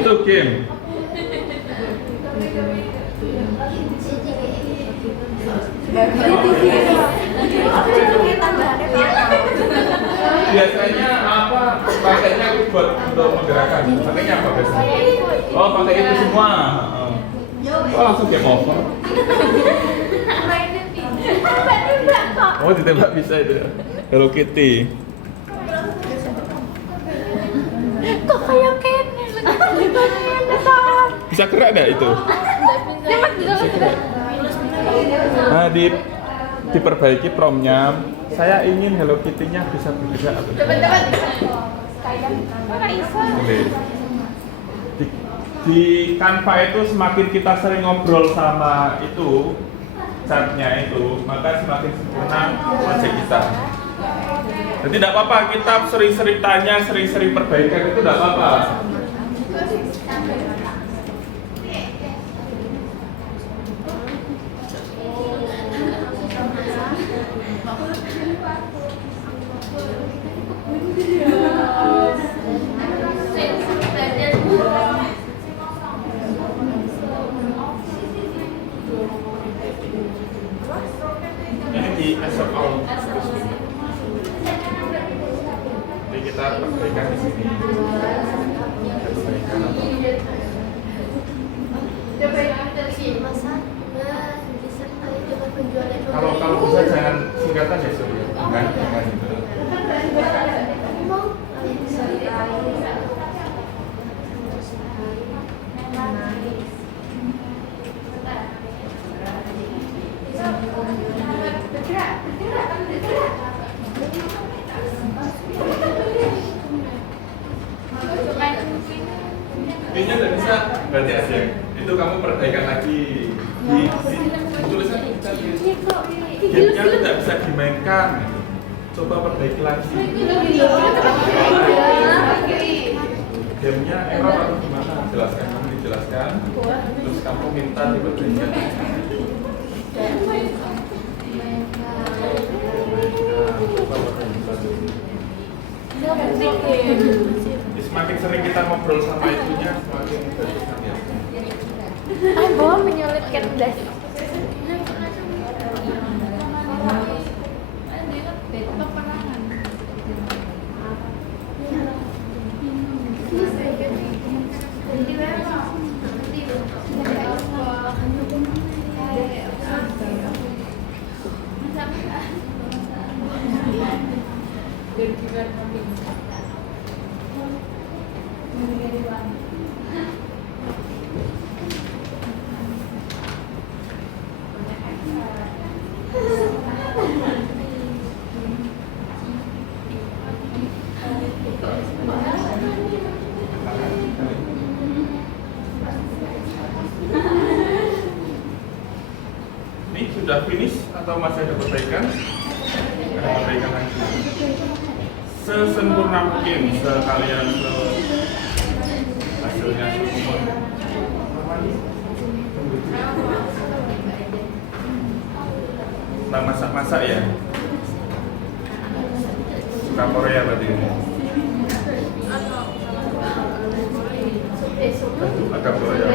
Itu game. Biasanya apa? Pakainya buat untuk menggerakkan. Pakainya apa biasanya? Oh, pakai itu semua. Oh, langsung game over. Oh, ditembak bisa itu ya. Hello Kitty. Kok kayak Kenny? Bisa gerak enggak itu? Bisa gerak. Nah, diperbaiki promnya. Saya ingin Hello Kitty-nya bisa bergerak. Boleh. Di Canva itu semakin kita sering ngobrol sama itu chartnya itu, maka semakin sempurna wajah kita. Jadi tidak apa-apa, kita sering-sering tanya, sering-sering perbaikan itu tidak apa-apa. Ini di asap all. Jadi kita perbaikan di sini. Perbaikan apa? Kalau bisa jangan singkatan ya, sorry. Jangan gitu. Berarti asing. Itu kamu perbaikan lagi. Di tulisan gamenya tidak bisa dimainkan. Coba perbaiki lagi. Gamenya error atau gimana? Jelaskan, kamu dijelaskan. Terus kamu minta diperbaikan. Semakin sering kita ngobrol sama ibunya, semakin bagus ya. Bawa menyulitkan das. Ini sudah finish atau masih ada perbaikan? Ada perbaikan lagi. Sesempurna mungkin, sekalian hasilnya sempurna. Nah, masak-masak ya? Suka Korea berarti ini? Agak Korea.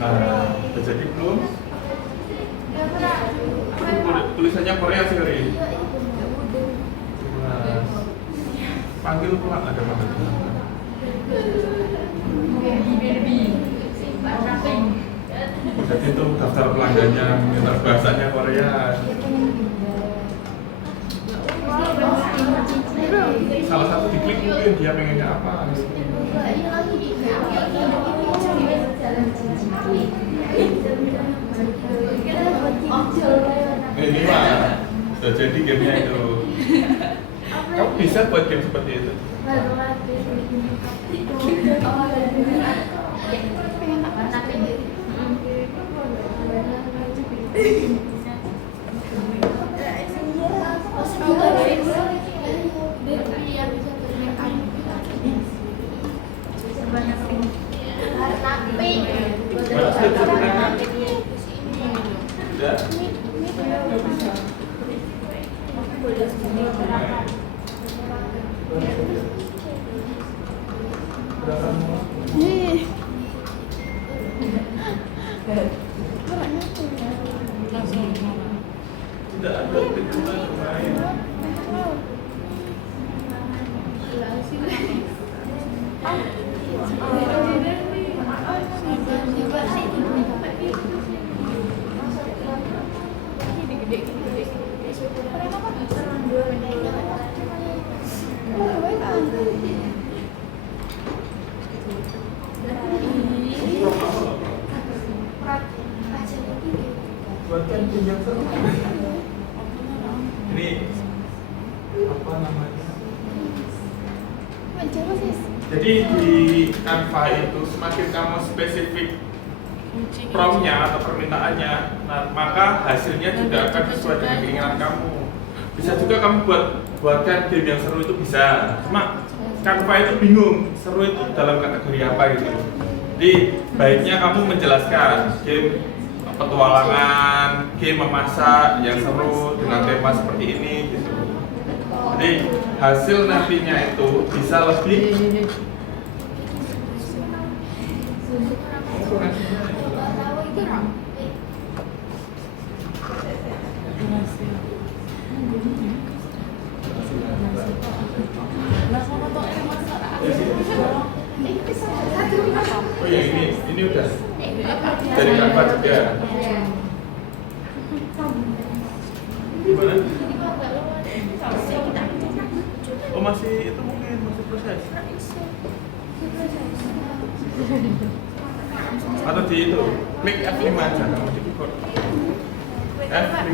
Nah, udah jadi belum? Tulisannya Korea sih hari ini. Panggil pulang ada apa? Jadi itu daftar pelanggannya minta bahasanya Korea. Salah satu diklik mungkin dia pengennya apa? Ini mah sudah jadi gamenya itu. Kamu bisa buat game seperti itu? Tidak ada kejutan lain. Buatkan tim yang seru. Ini apa namanya? Jadi di Canva itu semakin kamu spesifik promptnya atau permintaannya, nah, maka hasilnya juga akan sesuai dengan keinginan kamu. Bisa juga kamu buatkan game yang seru itu bisa. Cuma Canva itu bingung seru itu dalam kategori apa gitu. Jadi baiknya kamu menjelaskan game petualangan, game memasak yang seru dengan tema seperti ini gitu. Jadi hasil nantinya itu bisa lebih oh ya ini udah dari Canva juga. Gimana? Oh masih itu mungkin masih proses. Atau di itu, klik F5 aja kamu di keyboard. F5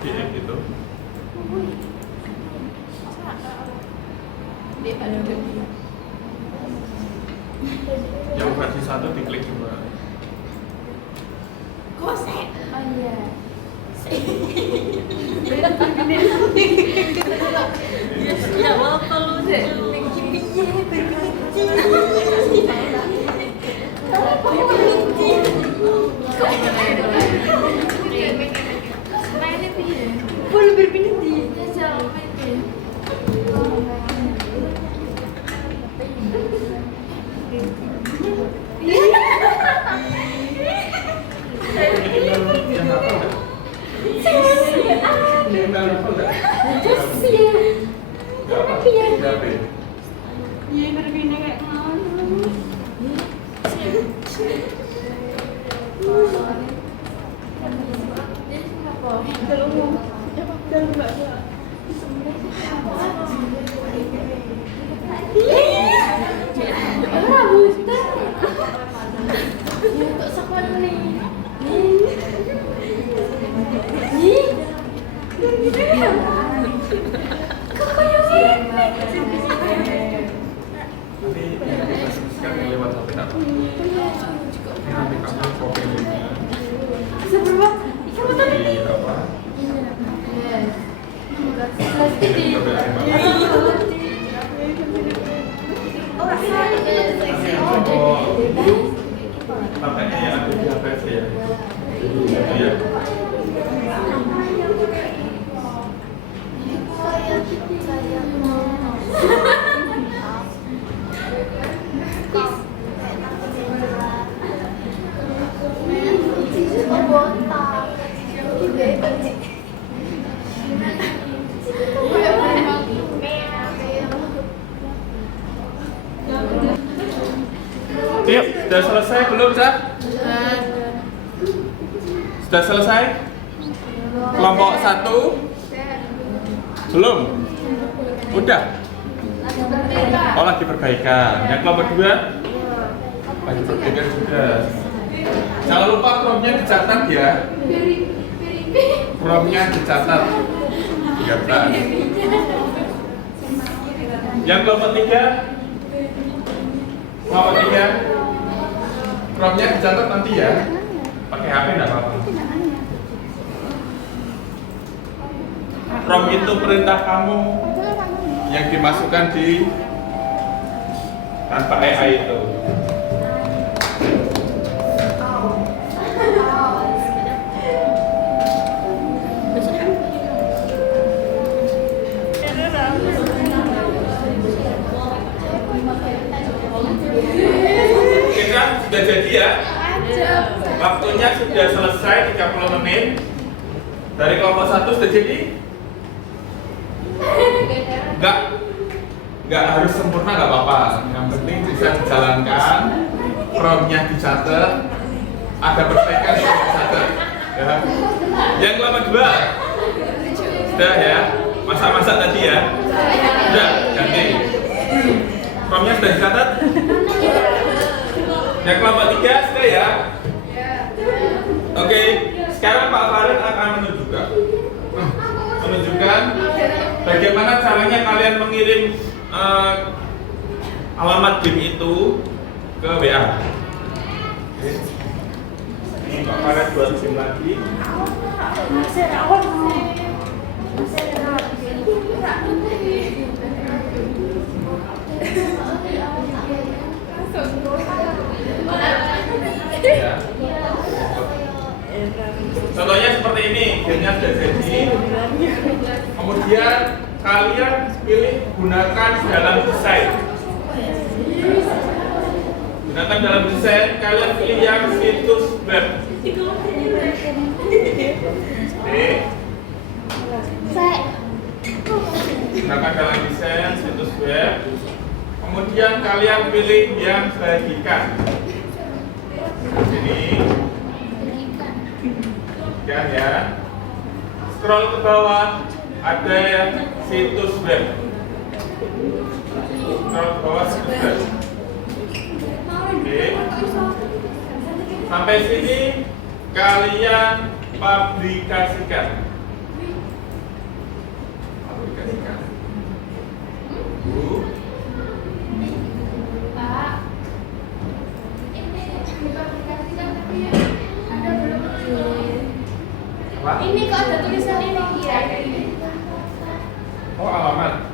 di F itu. Yang versi 1 diklik juga. Kosek. Oh iya. Ya apa lu deh? Boleh berpindah di jauh Yang apa enggak? Yang apa enggak? Enggak apa? Enggak apa? Iya berpindah kayak mana? Nanti yang didiskusikan lewat HP apa? Nanti kamu copy linknya di apa? Makanya yang ada di HP ya. Iya. Yuk, sudah selesai belum, Cak? Sudah selesai? Kelompok 1? Belum? Udah? Oh, lagi perbaikan. Yang kelompok 2? Lagi perbaikan juga. Jangan lupa Chrome-nya dicatat ya. Chrome-nya dicatat. Dicatat. Yang kelompok 3? Kelompok 3? Chrome-nya dicatat nanti ya. Pakai HP enggak apa-apa. Chrome itu perintah kamu yang dimasukkan di tanpa AI itu. Kita sudah jadi ya. Waktunya sudah selesai 30 menit. Dari kelompok 1 sudah jadi? Enggak harus sempurna, nggak apa-apa. Yang penting bisa dijalankan, promnya dicatat, ada perbaikan yang dicatat. Ya. Yang kelompok 2 sudah ya, masak-masak tadi ya. Sudah, ganti. Promnya sudah dicatat. Yang kelompok 3 sudah ya. Oke, sekarang Pak Farid akan menunjukkan bagaimana caranya kalian mengirim alamat BIM itu ke WA. Oke. Ini Pak Farid buat BIM lagi. Ya. Contohnya seperti ini, gamenya sudah jadi. Kemudian kalian pilih gunakan dalam desain. Gunakan dalam desain, kalian pilih yang situs web. Gunakan dalam desain situs web. Kemudian kalian pilih yang bagikan. Sini. Ya. Scroll ke bawah. ada situs web. Kalau bawah situs web. Oke. Sampai sini kalian publikasikan. Publikasikan. Bu. Pak, ini dipublikasikan tapi ada belum Apa? ini kok ada tulisan ini ya ini. Oh, alamat.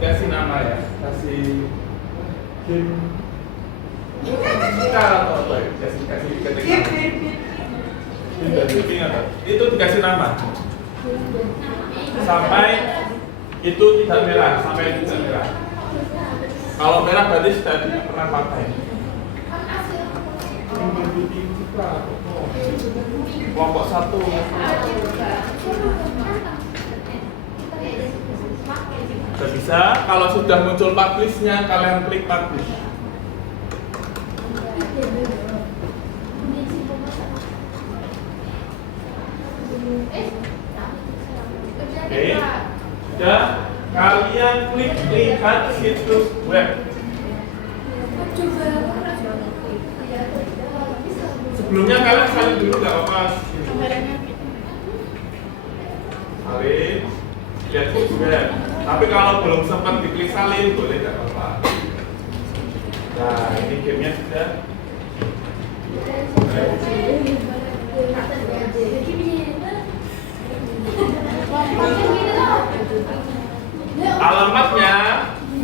Dikasih nama ya, kasih game kita atau apa ya? Kasih ketik nama. Itu dikasih nama sampai itu tidak merah, sampai itu tidak merah. Kalau merah berarti sudah tidak pernah pakai. Kelompok 1. Sudah bisa, kalau sudah muncul publish-nya kalian klik publish. Oke, sudah kalian klik lihat situs web. Sebelumnya kalian salin dulu nggak apa-apa. Salin, lihat situs web. Tapi kalau belum sempat diklik salin boleh nggak apa-apa. Nah, ini gamenya sudah. Alamatnya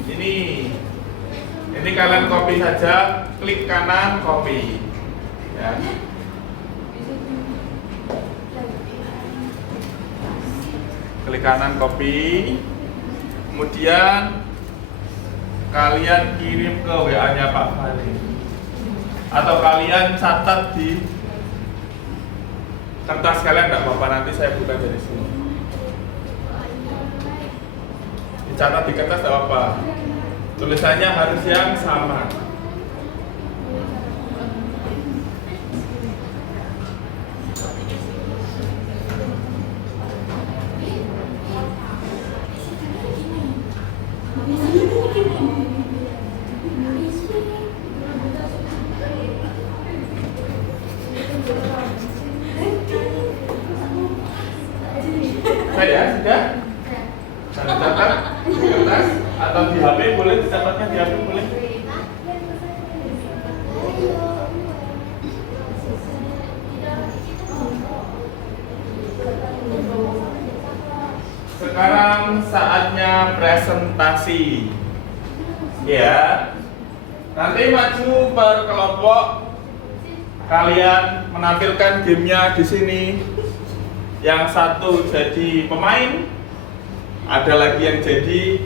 ini kalian copy saja, klik kanan copy ya. Klik kanan copy, kemudian kalian kirim ke WA-nya Pak Fahri atau kalian catat di kertas kalian, nggak apa-apa, nanti saya buka dari sini. Dicatat di kertas nggak apa-apa, tulisannya harus yang sama. Saya sudah catat di kertas atau di HP boleh, dicatatnya di HP boleh. Sekarang saatnya presentasi. Ya. Nanti maju per kelompok, kalian menampilkan gamenya di sini. Yang satu jadi pemain, ada lagi yang jadi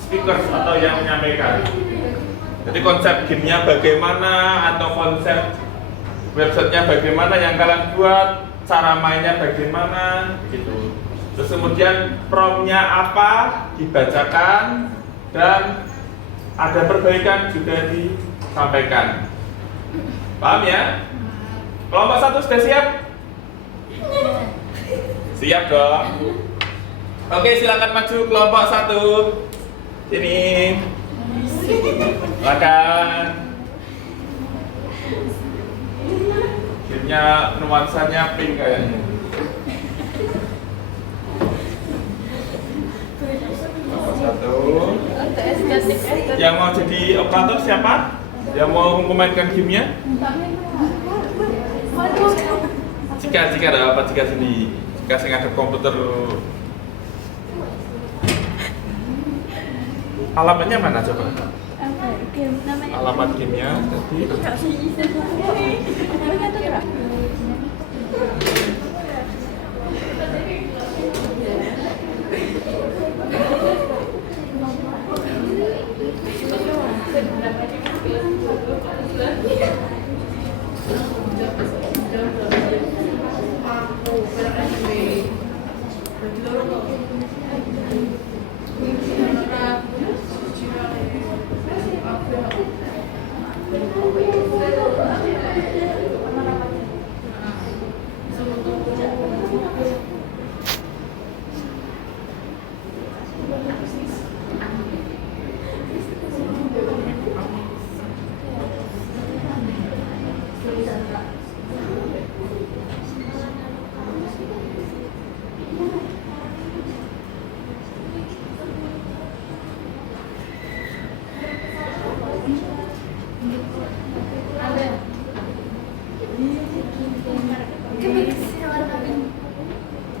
speaker atau yang menyampaikan. Jadi konsep gamenya bagaimana atau konsep websitenya bagaimana yang kalian buat, cara mainnya bagaimana gitu. Terus kemudian promnya apa dibacakan dan ada perbaikan juga disampaikan. Paham ya? Kelompok 1 sudah siap? Siap dong. Oke, silakan maju kelompok 1. Sini. Silakan. Gamenya nuansanya pink kayaknya. Kelompok 1. Yang mau jadi operator siapa? Yang mau memainkan gamenya? Jika ada apa, jika saya ngadep komputer. Alamatnya mana coba? Alamat gamenya tadi.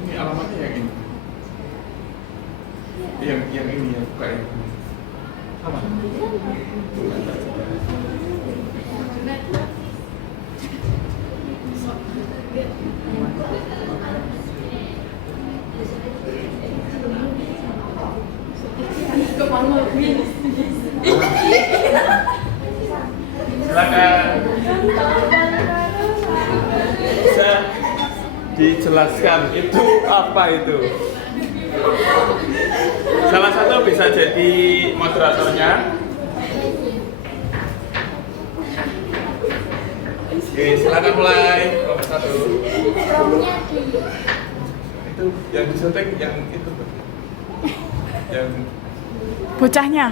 Ini alamatnya yang ini. Yang ini ya, buka yang ini. Sama. Silakan. Bisa dijelaskan itu apa itu? Salah satu bisa jadi moderatornya. Oke, silakan mulai. Kelompok 1. Romnya di Itu yang disuntik yang itu. Yang Bocahnya.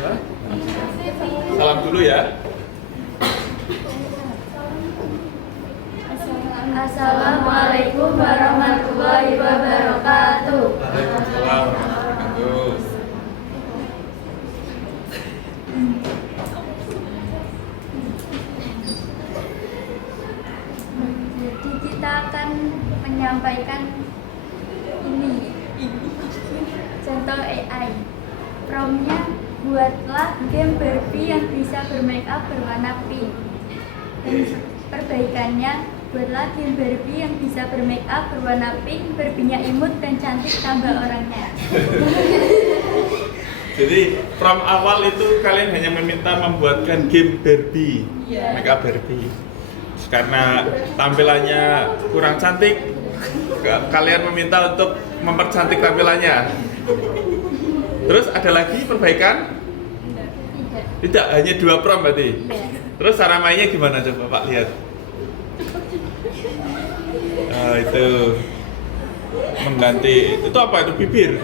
Hah? Salam dulu ya. Assalamualaikum warahmatullahi wabarakatuh. Waalaikumsalam warahmatullahi wabarakatuh. Jadi kita akan menyampaikan ini contoh AI. Promnya, buatlah game Barbie yang bisa bermake up berwarna pink. Dan perbaikannya, buatlah game Barbie yang bisa bermake up berwarna pink, Barbie-nya imut dan cantik tambah orangnya. Jadi from awal itu kalian hanya meminta membuatkan game Barbie, make up Barbie. Karena tampilannya kurang cantik, kalian meminta untuk mempercantik tampilannya. Terus ada lagi perbaikan? Tidak, hanya 2 prom berarti. Terus cara mainnya gimana coba Pak lihat? Itu mengganti, itu apa itu bibir?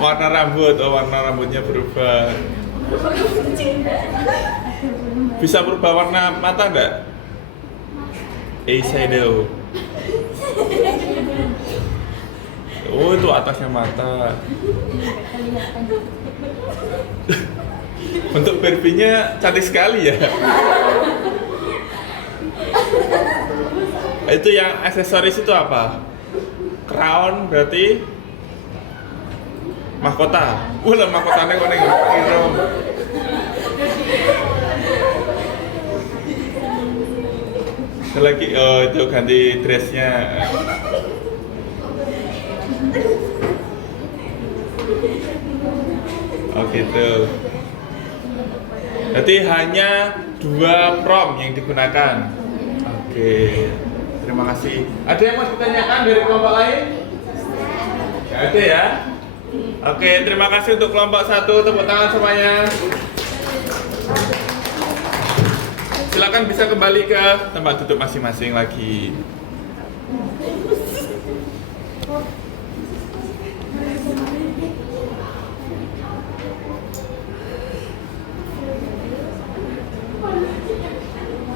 Warna rambut, warna rambutnya berubah. Bisa berubah warna mata enggak? Eyeshadow. Oh, itu atasnya mata. Bentuk Barbie-nya cantik sekali ya. Itu yang aksesoris itu apa? Crown berarti mahkota. Lah mahkotanya kok ning kira. Lagi itu ganti dressnya. Oh gitu. Berarti hanya 2 prom yang digunakan. Oke. Terima kasih. Ada yang mau ditanyakan dari kelompok lain? Gak ada ya? Oke, terima kasih untuk kelompok 1. Tepuk tangan semuanya. Silakan bisa kembali ke tempat duduk masing-masing lagi.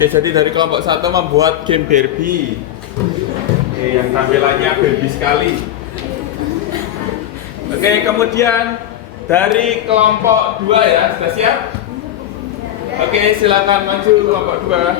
Oke, jadi dari kelompok 1 membuat game Barbie. Oke, yang tampilannya Barbie sekali. Oke, kemudian dari kelompok 2 ya, sudah siap? Oke, silakan maju kelompok 2.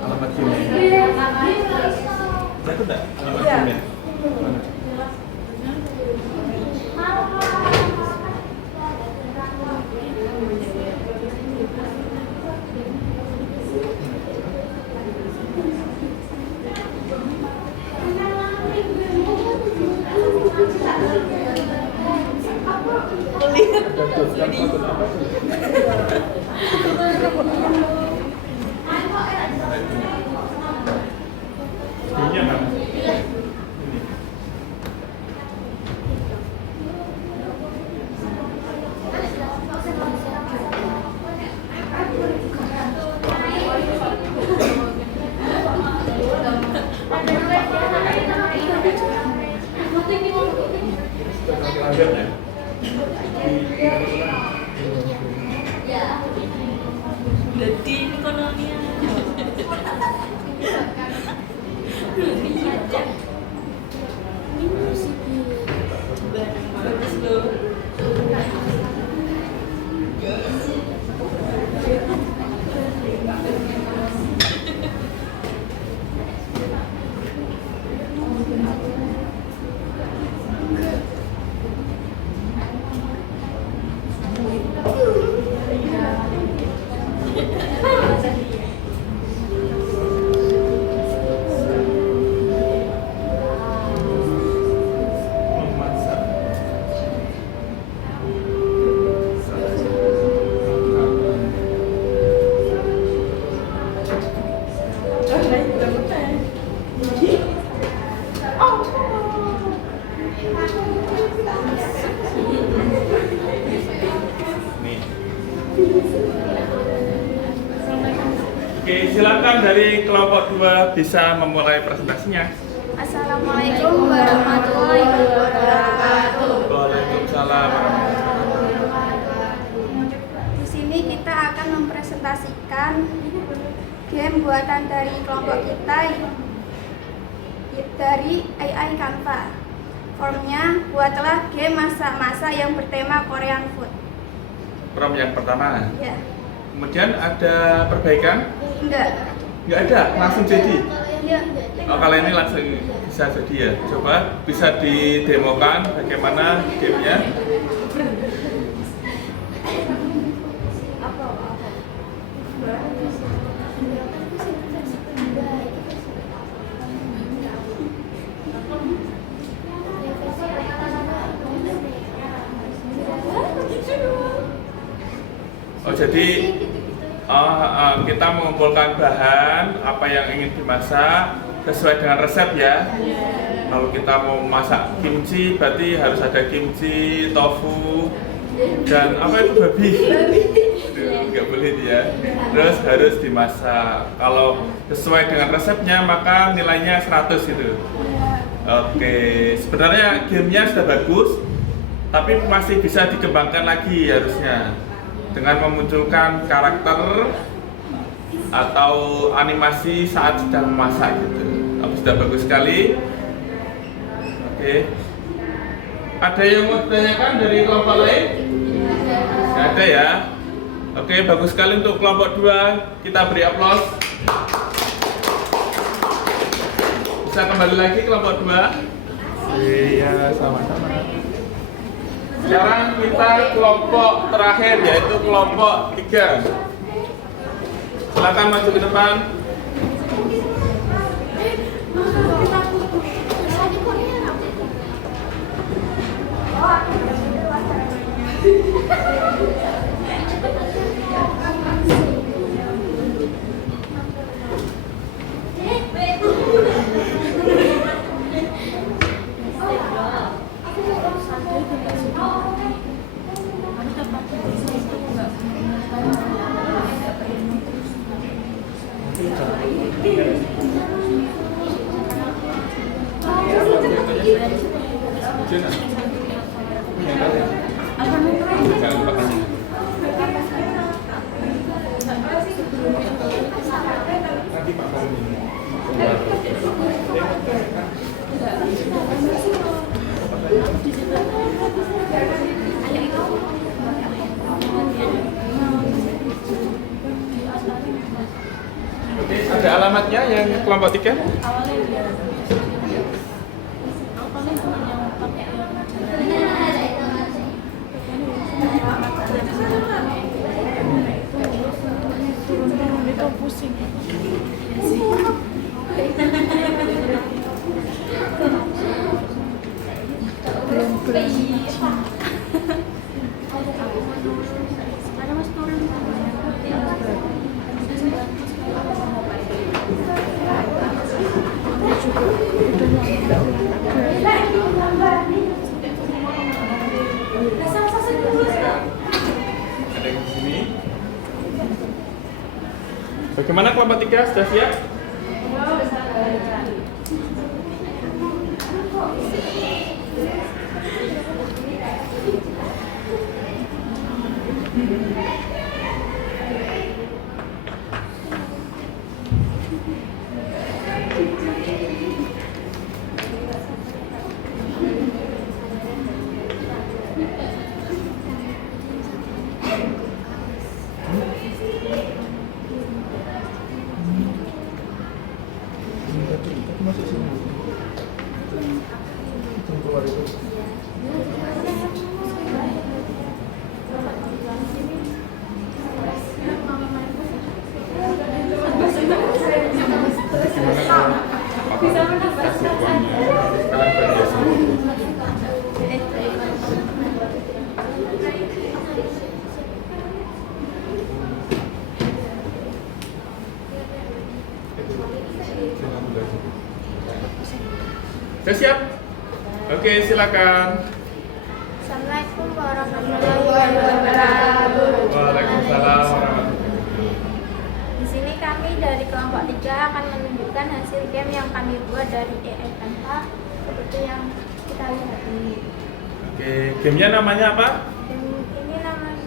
Alamat game. Jatuh enggak? Alamat game. Mana? Bunyinya mana? Lanjutnya. Jadi kolonial. Bagus loh. Nih. Oke, silakan dari kelompok 2 bisa memulai presentasinya. Assalamualaikum warahmatullahi wabarakatuh. Waalaikumsalam warahmatullahi wabarakatuh. Di sini kita akan mempresentasikan game buatan dari kelompok kita dari AI Canva. Formnya, buatlah game masak-masak yang bertema Korean food. Prom yang pertama. Ya, Kemudian ada perbaikan? enggak. Nggak ada, langsung jadi. Ya, Oh, kalau ini langsung bisa jadi ya. Coba bisa didemokan bagaimana gamenya. Oh, jadi kita mengumpulkan bahan apa yang ingin dimasak sesuai dengan resep ya. Kalau kita mau masak kimchi, berarti harus ada kimchi, tofu, dan apa itu babi? Aduh, nggak boleh dia. Terus harus dimasak. Kalau sesuai dengan resepnya maka nilainya 100 gitu. Oke, sebenarnya gamenya sudah bagus, tapi masih bisa dikembangkan lagi harusnya dengan memunculkan karakter atau animasi saat sedang memasak gitu. Tapi sudah bagus sekali. Oke. Ada yang mau ditanyakan dari kelompok lain? Nggak ada ya? Oke, bagus sekali untuk kelompok 2. Kita beri aplaus. Bisa kembali lagi kelompok 2. Iya, sama-sama. Sekarang kita kelompok terakhir yaitu kelompok 3. Silakan maju ke depan. Jangan lupa tanya. Nanti Pak mau ini. Oke, ada alamatnya yang kelompok 3? Itu pusing. Bagaimana kelompok 3? Sudah siap? Sudah siap? Oke, silakan. Assalamualaikum warahmatullahi wabarakatuh. Waalaikumsalam warahmatullahi Di sini kami dari kelompok 3 akan menunjukkan hasil game yang kami buat dari AI Canva seperti yang kita lihat ini. Oke, gamenya namanya apa? Game ini namanya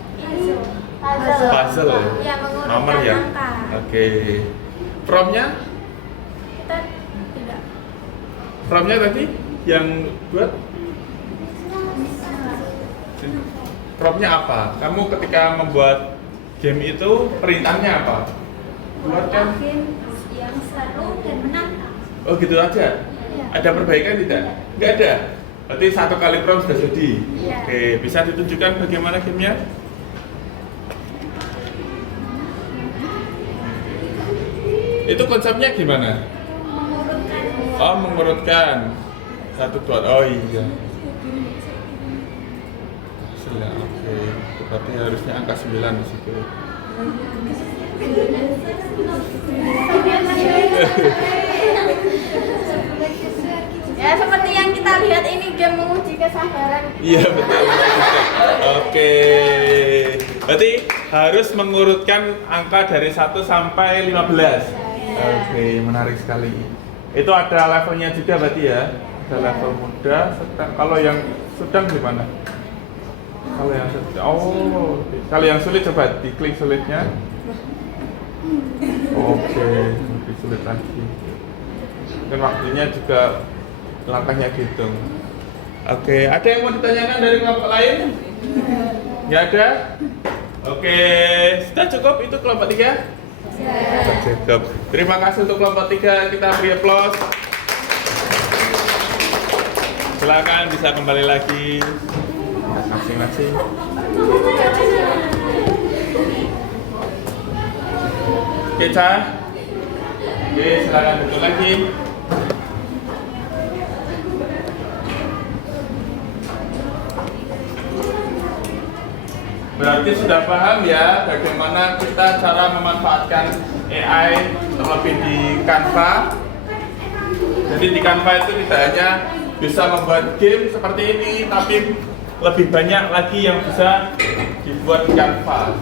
Puzzle. Ya, mengurutkan Nomor ya? angka. Oke. Promnya? Kita tidak. Promnya tadi yang buat? Promnya apa? Kamu ketika membuat game itu perintahnya apa? Buatkan. Game yang seru dan menantang. Oh gitu aja? Iya. Ada perbaikan tidak? Nggak ada? Berarti 1 kali prom sudah jadi? Iya. Oke, bisa ditunjukkan bagaimana gamenya? Itu konsepnya gimana? Mengurutkan. Oh, mengurutkan 1, 2, oh iya. Sudah, oke. Berarti harusnya angka 9 di situ. Ya, seperti yang kita lihat ini game menguji kesabaran. Iya, betul. Oke. Berarti harus mengurutkan angka dari 1 sampai 15. Oke, menarik sekali. Itu ada levelnya juga berarti ya? Ada level muda, sedang. Kalau yang sedang gimana? Kalau yang sedang, oh, oke. Kalau yang sulit coba diklik sulitnya. Oke, lebih sulit lagi. Dan waktunya juga langkahnya gitu. Oke, ada yang mau ditanyakan dari kelompok lain? Nggak ada? Oke, sudah cukup itu kelompok 3? Cukup. Terima kasih untuk kelompok 3, kita beri aplaus. Silakan bisa kembali lagi masing-masing. Oke, Cah. Oke, silakan duduk lagi. Berarti sudah paham ya bagaimana kita cara memanfaatkan AI terlebih di Canva. Jadi di Canva itu tidak hanya bisa membuat game seperti ini, tapi lebih banyak lagi yang bisa dibuat di Canva.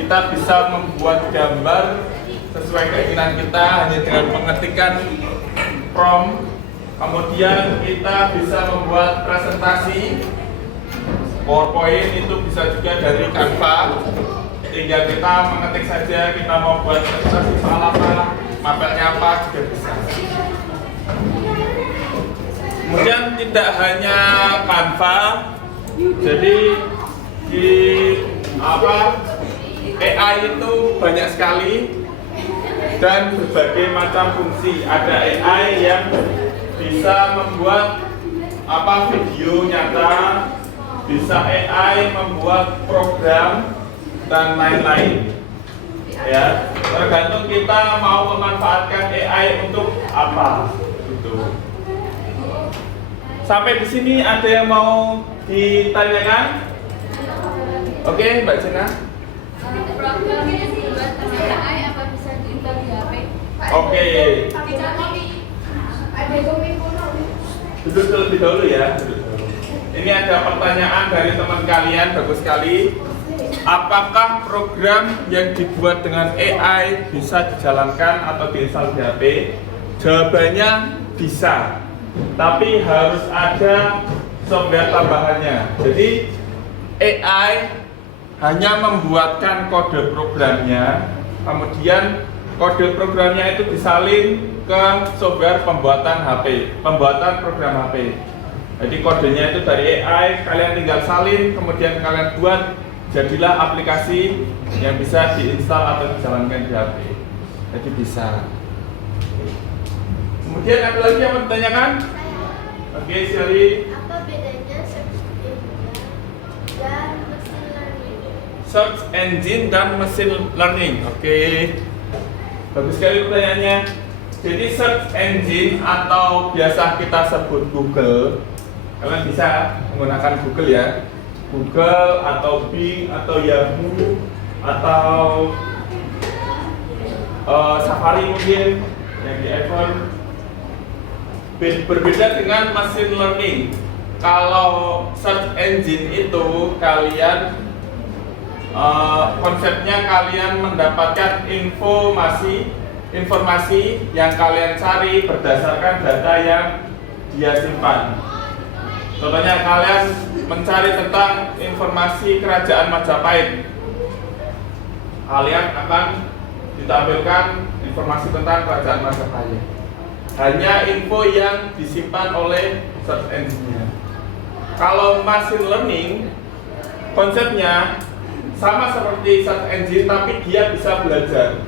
Kita bisa membuat gambar sesuai keinginan kita hanya dengan mengetikkan prompt. Kemudian kita bisa membuat presentasi PowerPoint, itu bisa juga dari Canva. Tinggal kita mengetik saja kita mau buat presentasi soal apa, mapelnya apa juga bisa. Kemudian tidak hanya Canva, jadi di AI itu banyak sekali dan berbagai macam fungsi. Ada AI yang bisa membuat video nyata, bisa AI membuat program dan lain-lain. Ya, tergantung kita mau memanfaatkan AI untuk apa. Gitu. Sampai di sini ada yang mau ditanyakan? Oke, Mbak Cina. Programnya dibuat AI apa bisa diinstal di HP? Oke. Duduk terlebih dahulu ya. Ini ada pertanyaan dari teman kalian, bagus sekali. apakah program yang dibuat dengan AI bisa dijalankan atau diinstal di HP? Jawabannya bisa, tapi harus ada software tambahannya. Jadi AI hanya membuatkan kode programnya, kemudian kode programnya itu disalin ke software pembuatan HP, pembuatan program HP. Jadi kodenya itu dari AI, kalian tinggal salin, kemudian kalian buat, jadilah aplikasi yang bisa diinstal atau dijalankan di HP. Jadi bisa. Kemudian ada lagi yang mau ditanyakan? Oke, Sherry. Apa bedanya search engine dan machine learning? Search engine dan machine learning. Oke. Bagus sekali pertanyaannya. Jadi search engine atau biasa kita sebut Google, kalian bisa menggunakan Google ya. Google atau Bing atau Yahoo atau Safari mungkin yang di iPhone. Berbeda dengan machine learning. Kalau search engine itu kalian konsepnya kalian mendapatkan informasi yang kalian cari berdasarkan data yang dia simpan. Contohnya kalian mencari tentang informasi kerajaan Majapahit, kalian akan ditampilkan informasi tentang kerajaan Majapahit. Hanya info yang disimpan oleh search engine-nya. Kalau machine learning, konsepnya sama seperti search engine, tapi dia bisa belajar.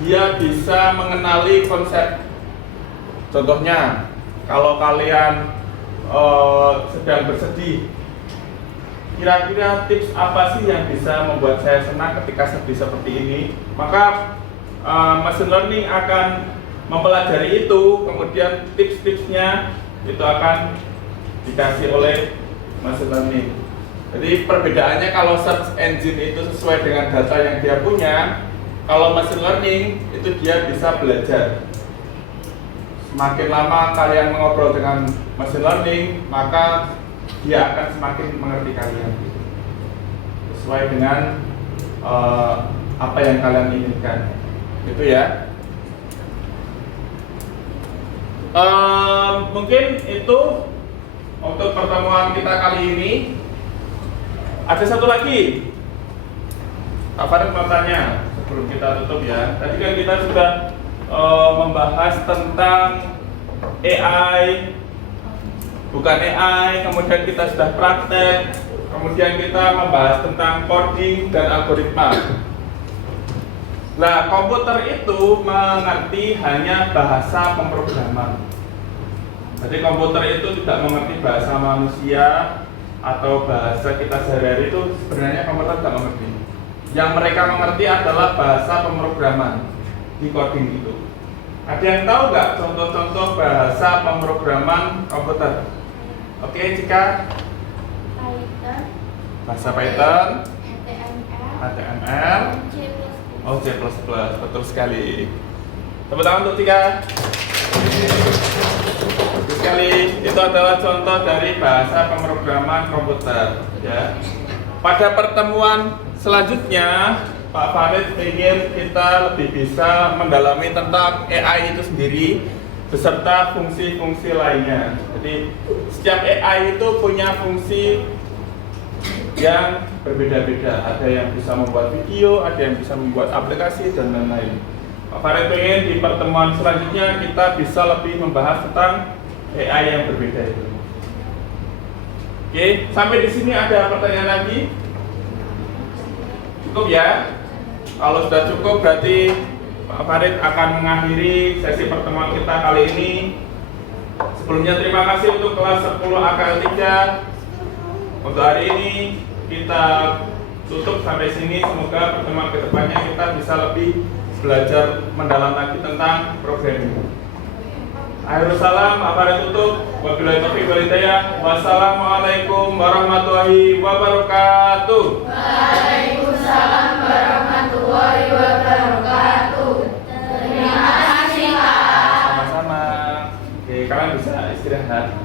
Dia bisa mengenali konsep. Contohnya, kalau kalian sedang bersedih, kira-kira tips apa sih yang bisa membuat saya senang ketika sedih seperti ini? Maka machine learning akan mempelajari itu, kemudian tips-tipsnya itu akan dikasih oleh machine learning. Jadi perbedaannya kalau search engine itu sesuai dengan data yang dia punya, kalau machine learning itu dia bisa belajar. Semakin lama kalian mengobrol dengan machine learning, maka dia akan semakin mengerti kalian, sesuai dengan apa yang kalian inginkan. Itu ya. Mungkin itu untuk pertemuan kita kali ini. Ada satu lagi, Pak Farid mau tanya sebelum kita tutup ya. Tadi kan kita sudah membahas tentang AI, bukan AI, kemudian kita sudah praktek, kemudian kita membahas tentang coding dan algoritma. Nah, komputer itu mengerti hanya bahasa pemrograman. Jadi komputer itu tidak mengerti bahasa manusia atau bahasa kita sehari-hari, itu sebenarnya komputer tidak mengerti. Yang mereka mengerti adalah bahasa pemrograman di coding itu. Ada yang tahu nggak contoh-contoh bahasa pemrograman komputer? Oke, Cika. Python, Bahasa Python, HTML, HTML, C++. oh C++, betul sekali. Tepuk tangan untuk Cika. Betul sekali, itu adalah contoh dari bahasa pemrograman komputer ya. Pada pertemuan selanjutnya Pak Farid ingin kita lebih bisa mendalami tentang AI itu sendiri beserta fungsi-fungsi lainnya. Jadi setiap AI itu punya fungsi yang berbeda-beda. Ada yang bisa membuat video, ada yang bisa membuat aplikasi dan lain-lain. Pak Farid ingin di pertemuan selanjutnya kita bisa lebih membahas tentang AI yang berbeda itu. Oke, sampai di sini ada pertanyaan lagi? Cukup ya? Kalau sudah cukup berarti Pak Farid akan mengakhiri sesi pertemuan kita kali ini. Sebelumnya terima kasih untuk kelas 10 AKL 3. Untuk hari ini kita tutup sampai sini. Semoga pertemuan kedepannya kita bisa lebih belajar mendalam lagi tentang programming. Akhirul salam, Pak Farid tutup. Wabillahi taufiq wal hidayah. Wassalamualaikum warahmatullahi wabarakatuh. Waalaikumsalam warahmatullahi wabarakatuh. Terima kasih, Pak. Sama-sama. Oke, kalian bisa istirahat.